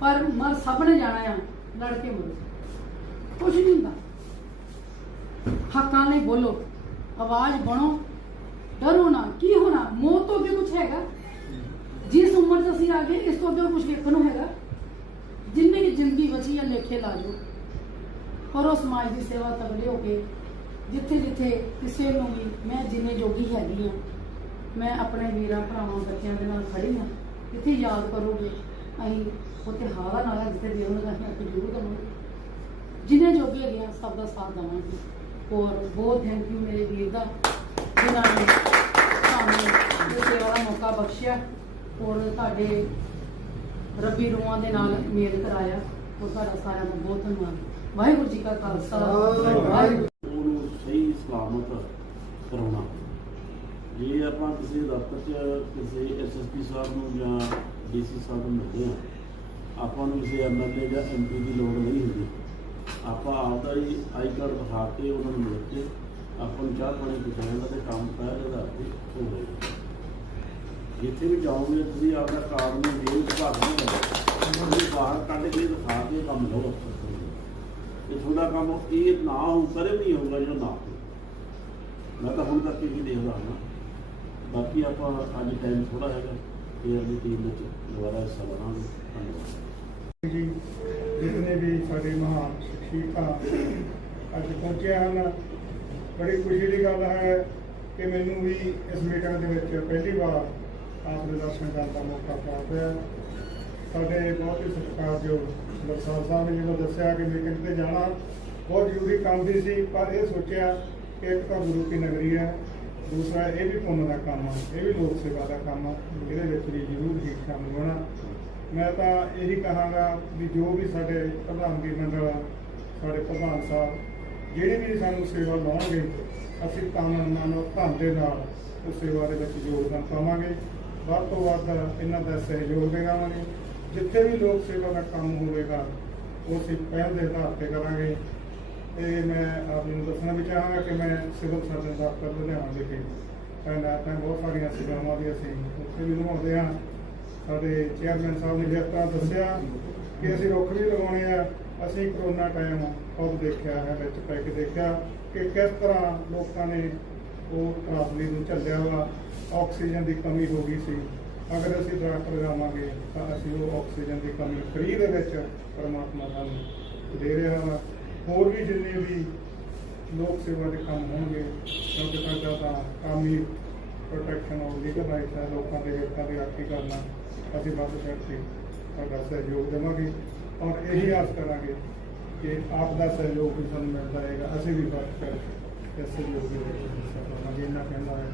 ਪਰ ਮਰ ਸਭ ਨੇ ਜਾਣਾ ਆ, ਲੜ ਕੇ ਮਰੋ। ਕੁਛ ਨਹੀਂ ਹੁੰਦਾ। ਹੱਕਾਂ ਲਈ ਬੋਲੋ, ਆਵਾਜ਼ ਬਣੋ, ਡਰੋ ਨਾ। ਕੀ ਹੋਣਾ? ਮੌਤ ਤੋਂ ਅੱਗੇ ਕੁਝ ਹੈਗਾ? ਜਿਸ ਉਮਰ 'ਚ ਅਸੀਂ ਆ ਗਏ, ਇਸ ਤੋਂ ਅੱਗੇ ਕੁਝ ਵੇਖਣ ਨੂੰ ਹੈਗਾ? ਜਿੰਨੇ ਕਿ ਜ਼ਿੰਦਗੀ ਬਚੀ ਆ, ਲੇਖੇ ਲਾ ਜੋ ਕਰੋ ਸਮਾਜ ਦੀ ਸੇਵਾ ਤਗੜੇ ਹੋ ਕੇ ਜਿੱਥੇ ਜਿੱਥੇ ਕਿਸੇ ਨੂੰ ਵੀ ਮੈਂ ਜਿੰਨੇ ਜੋਗੀ ਹੈਗੀ ਆ ਮੈਂ ਆਪਣੇ ਵੀਰਾਂ ਭਰਾਵਾਂ ਬੱਚਿਆਂ ਦੇ ਨਾਲ ਖੜੀ ਆ ਕਿੱਥੇ ਯਾਦ ਕਰੋਗੇ ਅਸੀਂ ਉੱਥੇ ਹਾਲਾ ਨਾਲਾ ਜਿੱਥੇ ਦੇ ਉਹਨਾਂ ਦਾ ਅਸੀਂ ਜ਼ਰੂਰ ਦਵਾਂਗੇ ਜਿੰਨੇ ਜੋਗੇ ਹੈਗੇ ਆ ਸਭ ਦਾ ਸਾਥ ਦਵਾਂਗੇ। ਔਰ ਬਹੁਤ ਥੈਂਕ ਯੂ ਮੇਰੇ ਵੀਰ ਦਾ ਜਿਨ੍ਹਾਂ ਨੇ ਸਾਨੂੰ ਇਹ ਸੇਵਾ ਦਾ ਮੌਕਾ ਬਖਸ਼ਿਆ ਔਰ ਤੁਹਾਡੇ ਰੱਬੀ ਰੂਹਾਂ ਦੇ ਨਾਲ ਮੇਲ ਕਰਾਇਆ। ਔਰ ਤੁਹਾਡਾ ਸਾਰਿਆਂ ਦਾ ਬਹੁਤ ਧੰਨਵਾਦ। ਵਾਹਿਗੁਰੂ ਜੀ ਕਾ ਖਾਲਸਾ ਵਾਹਿਗੁਰੂ ਸਲਾਮਤ ਕਰਾਉਣਾ। ਜੇ ਆਪਾਂ ਕਿਸੇ ਦਫ਼ਤਰ 'ਚ ਕਿਸੇ ਐਸਐਸਪੀ ਸਾਹਿਬ ਨੂੰ ਜਾਂ ਡੀਸੀ ਸਾਹਿਬ ਨੂੰ ਮਿਲਦੇ ਹਾਂ, ਆਪਾਂ ਨੂੰ ਕਿਸੇ ਐਮਐਲਏ ਜਾਂ ਐਮਪੀ ਦੀ ਲੋੜ ਨਹੀਂ ਹੁੰਦੀ। ਆਪਾਂ ਆਪਦਾ ਹੀ ਆਈ ਕਾਰਡ ਵਿਖਾ ਕੇ ਉਹਨਾਂ ਨੂੰ ਮਿਲ ਕੇ ਆਪਾਂ ਨੂੰ ਚਾਹ ਪਾਣੀ ਪਹੁੰਚਾਉਣ ਦਾ ਤੇ ਕੰਮ ਪਹਿਲ ਆਧਾਰ ਹੋ ਜਾਏਗਾ ਜਿੱਥੇ ਵੀ ਜਾਓਗੇ, ਤੁਸੀਂ ਆਪਦਾ ਕਾਰਡ ਨੂੰ ਜੇਬ ਚ ਭਰ ਲਓ ਤੁਸੀਂ ਬਾਹਰ ਕੱਢ ਕੇ ਦਿਖਾ ਕੇ ਕੰਮ ਲਓ ਇਹ ਤੁਹਾਡਾ ਕੰਮ ਇਹ ਨਾ ਹੋ ਕਰੇ ਨਹੀਂ ਹੋਊਗਾ ਜੋ ਨਾ ਮੈਂ ਤਾਂ ਹੁਣ ਤੱਕ ਇਹ ਦੇਖਦਾ ਹਾਂ ਬਾਕੀ ਆਪਾਂ ਅੱਜ ਟਾਈਮ ਥੋੜਾ ਹੈਗਾ, ਫਿਰ ਅਗਲੀ ਟੀਮ ਵਿੱਚ ਦੁਬਾਰਾ ਹਿੱਸਾ ਧੰਨਵਾਦ। ਜੀ, ਜਿਤਨੇ ਵੀ ਸਾਡੇ ਮਹਾਨ ਸ਼ਖਸੀਅਤਾਂ ਅੱਜ ਪਹੁੰਚੇ ਹਨ, ਬੜੀ ਖੁਸ਼ੀ ਦੀ ਗੱਲ ਹੈ ਕਿ ਮੈਨੂੰ ਵੀ ਇਸ ਮੀਟਿੰਗ ਦੇ ਵਿੱਚ ਪਹਿਲੀ ਵਾਰ ਆਪ ਦੇ ਦਰਸ਼ਨ ਕਰਨ ਦਾ ਮੌਕਾ ਪ੍ਰਾਪਤ ਹੋਇਆ। ਸਾਡੇ ਬਹੁਤ ਹੀ ਸਤਿਕਾਰਯੋਗ ਬਰਸਾਲ ਸਾਹਿਬ ਨੇ ਜਦੋਂ ਦੱਸਿਆ ਕਿ ਮੀਟਿੰਗ ਤੇ ਜਾਣਾ ਬਹੁਤ ਜ਼ਰੂਰੀ ਕੰਮ ਵੀ ਸੀ, ਪਰ ਇਹ ਸੋਚਿਆ ਇੱਕ ਤਾਂ ਗੁਰੂ ਕੀ ਨਗਰੀ ਹੈ ਦੂਸਰਾ ਇਹ ਵੀ ਪੁੰਨ ਦਾ ਕੰਮ ਆ ਇਹ ਵੀ ਲੋਕ ਸੇਵਾ ਦਾ ਕੰਮ ਆ ਇਹਦੇ ਵਿੱਚ ਵੀ ਜ਼ਰੂਰ ਹੀ ਸ਼ਾਮਲ ਹੋਣਾ ਮੈਂ ਤਾਂ ਇਹੀ ਕਹਾਂਗਾ ਵੀ ਜੋ ਵੀ ਸਾਡੇ ਪ੍ਰਧਾਨਗੀ ਮੰਡਲ ਆ, ਸਾਡੇ ਪ੍ਰਧਾਨ ਸਾਹਿਬ ਜਿਹੜੇ ਵੀ ਸਾਨੂੰ ਸੇਵਾ ਲਾਉਣਗੇ ਅਸੀਂ ਤਨ ਮਨ ਧਨ ਦੇ ਨਾਲ ਉਸ ਸੇਵਾ ਦੇ ਵਿੱਚ ਯੋਗਦਾਨ ਪਾਵਾਂਗੇ। ਵੱਧ ਤੋਂ ਵੱਧ ਇਹਨਾਂ ਦਾ ਸਹਿਯੋਗ ਦੇਵਾਂਗੇ ਜਿੱਥੇ ਵੀ ਲੋਕ ਸੇਵਾ ਦਾ ਕੰਮ ਹੋਵੇਗਾ ਉਹ ਅਸੀਂ ਪਹਿਲ ਦੇ ਆਧਾਰ ਤੇ ਕਰਾਂਗੇ। ਤੇ ਮੈਂ ਆਪ ਜੀ ਨੂੰ ਦੱਸਣਾ ਵੀ ਚਾਹਾਂਗਾ ਕਿ ਮੈਂ ਸਿਵਲ ਸਰਜਨ ਦਫ਼ਤਰ ਲੁਧਿਆਣਾ ਵਿਖੇ ਤੈਨਾਤ ਹਾਂ ਬਹੁਤ ਸਾਰੀਆਂ ਸੇਵਾਵਾਂ ਵੀ ਅਸੀਂ ਉੱਥੇ ਵੀ ਨਿਭਾਉਂਦੇ ਹਾਂ। ਸਾਡੇ ਚੇਅਰਮੈਨ ਸਾਹਿਬ ਨੇ ਜਿਸ ਤਰ੍ਹਾਂ ਦੱਸਿਆ ਕਿ ਅਸੀਂ ਰੁੱਖ ਵੀ ਲਗਾਉਣੇ ਆ। ਅਸੀਂ ਕਰੋਨਾ ਟਾਈਮ ਖੁਦ ਦੇਖਿਆ ਹੈ ਵਿੱਚ ਪੈ ਕੇ ਦੇਖਿਆ ਕਿ ਕਿਸ ਤਰ੍ਹਾਂ ਲੋਕਾਂ ਨੇ ਉਹ ਤਰਾਸਦੀ ਨੂੰ ਝੱਲਿਆ ਵਾ, ਆਕਸੀਜਨ ਦੀ ਕਮੀ ਹੋ ਗਈ ਸੀ। ਅਗਰ ਅਸੀਂ ਦਰਖਤ ਲਗਾਵਾਂਗੇ ਤਾਂ ਅਸੀਂ ਉਹ ਆਕਸੀਜਨ ਦੀ ਕਮੀ ਫ੍ਰੀ ਦੇ ਵਿੱਚ ਪਰਮਾਤਮਾ ਸਾਨੂੰ ਦੇ ਰਿਹਾ ਵਾ। ਹੋਰ ਵੀ ਜਿੰਨੇ ਵੀ ਲੋਕ ਸੇਵਾ ਦੇ ਕੰਮ ਹੋਣਗੇ ਕਿਉਂਕਿ ਸਾਡਾ ਤਾਂ ਕੰਮ ਹੀ ਪ੍ਰੋਟੈਕਸ਼ਨ ਆਫ ਲੀਗਲ ਰਾਈਟਸ ਹੈ ਲੋਕਾਂ ਦੇ ਹਿੱਤਾਂ ਦੀ ਰਾਖੀ ਕਰਨਾ ਅਸੀਂ ਵੱਧ ਚੜ੍ਹ ਕੇ ਸਾਡਾ ਸਹਿਯੋਗ ਦੇਵਾਂਗੇ ਔਰ ਇਹੀ ਆਸ ਕਰਾਂਗੇ ਕਿ ਆਪ ਦਾ ਸਹਿਯੋਗ ਵੀ ਸਾਨੂੰ ਮਿਲਦਾ ਰਹੇਗਾ। ਅਸੀਂ ਵੀ ਵੱਧ ਚੜ੍ਹ ਕੇ ਇਸ ਸਹਿਯੋਗ ਦੇ ਵਿੱਚ ਹਿੱਸਾ ਲਵਾਂਗੇ ਇਹਨਾਂ ਕਹਿੰਦਾ ਹੈ।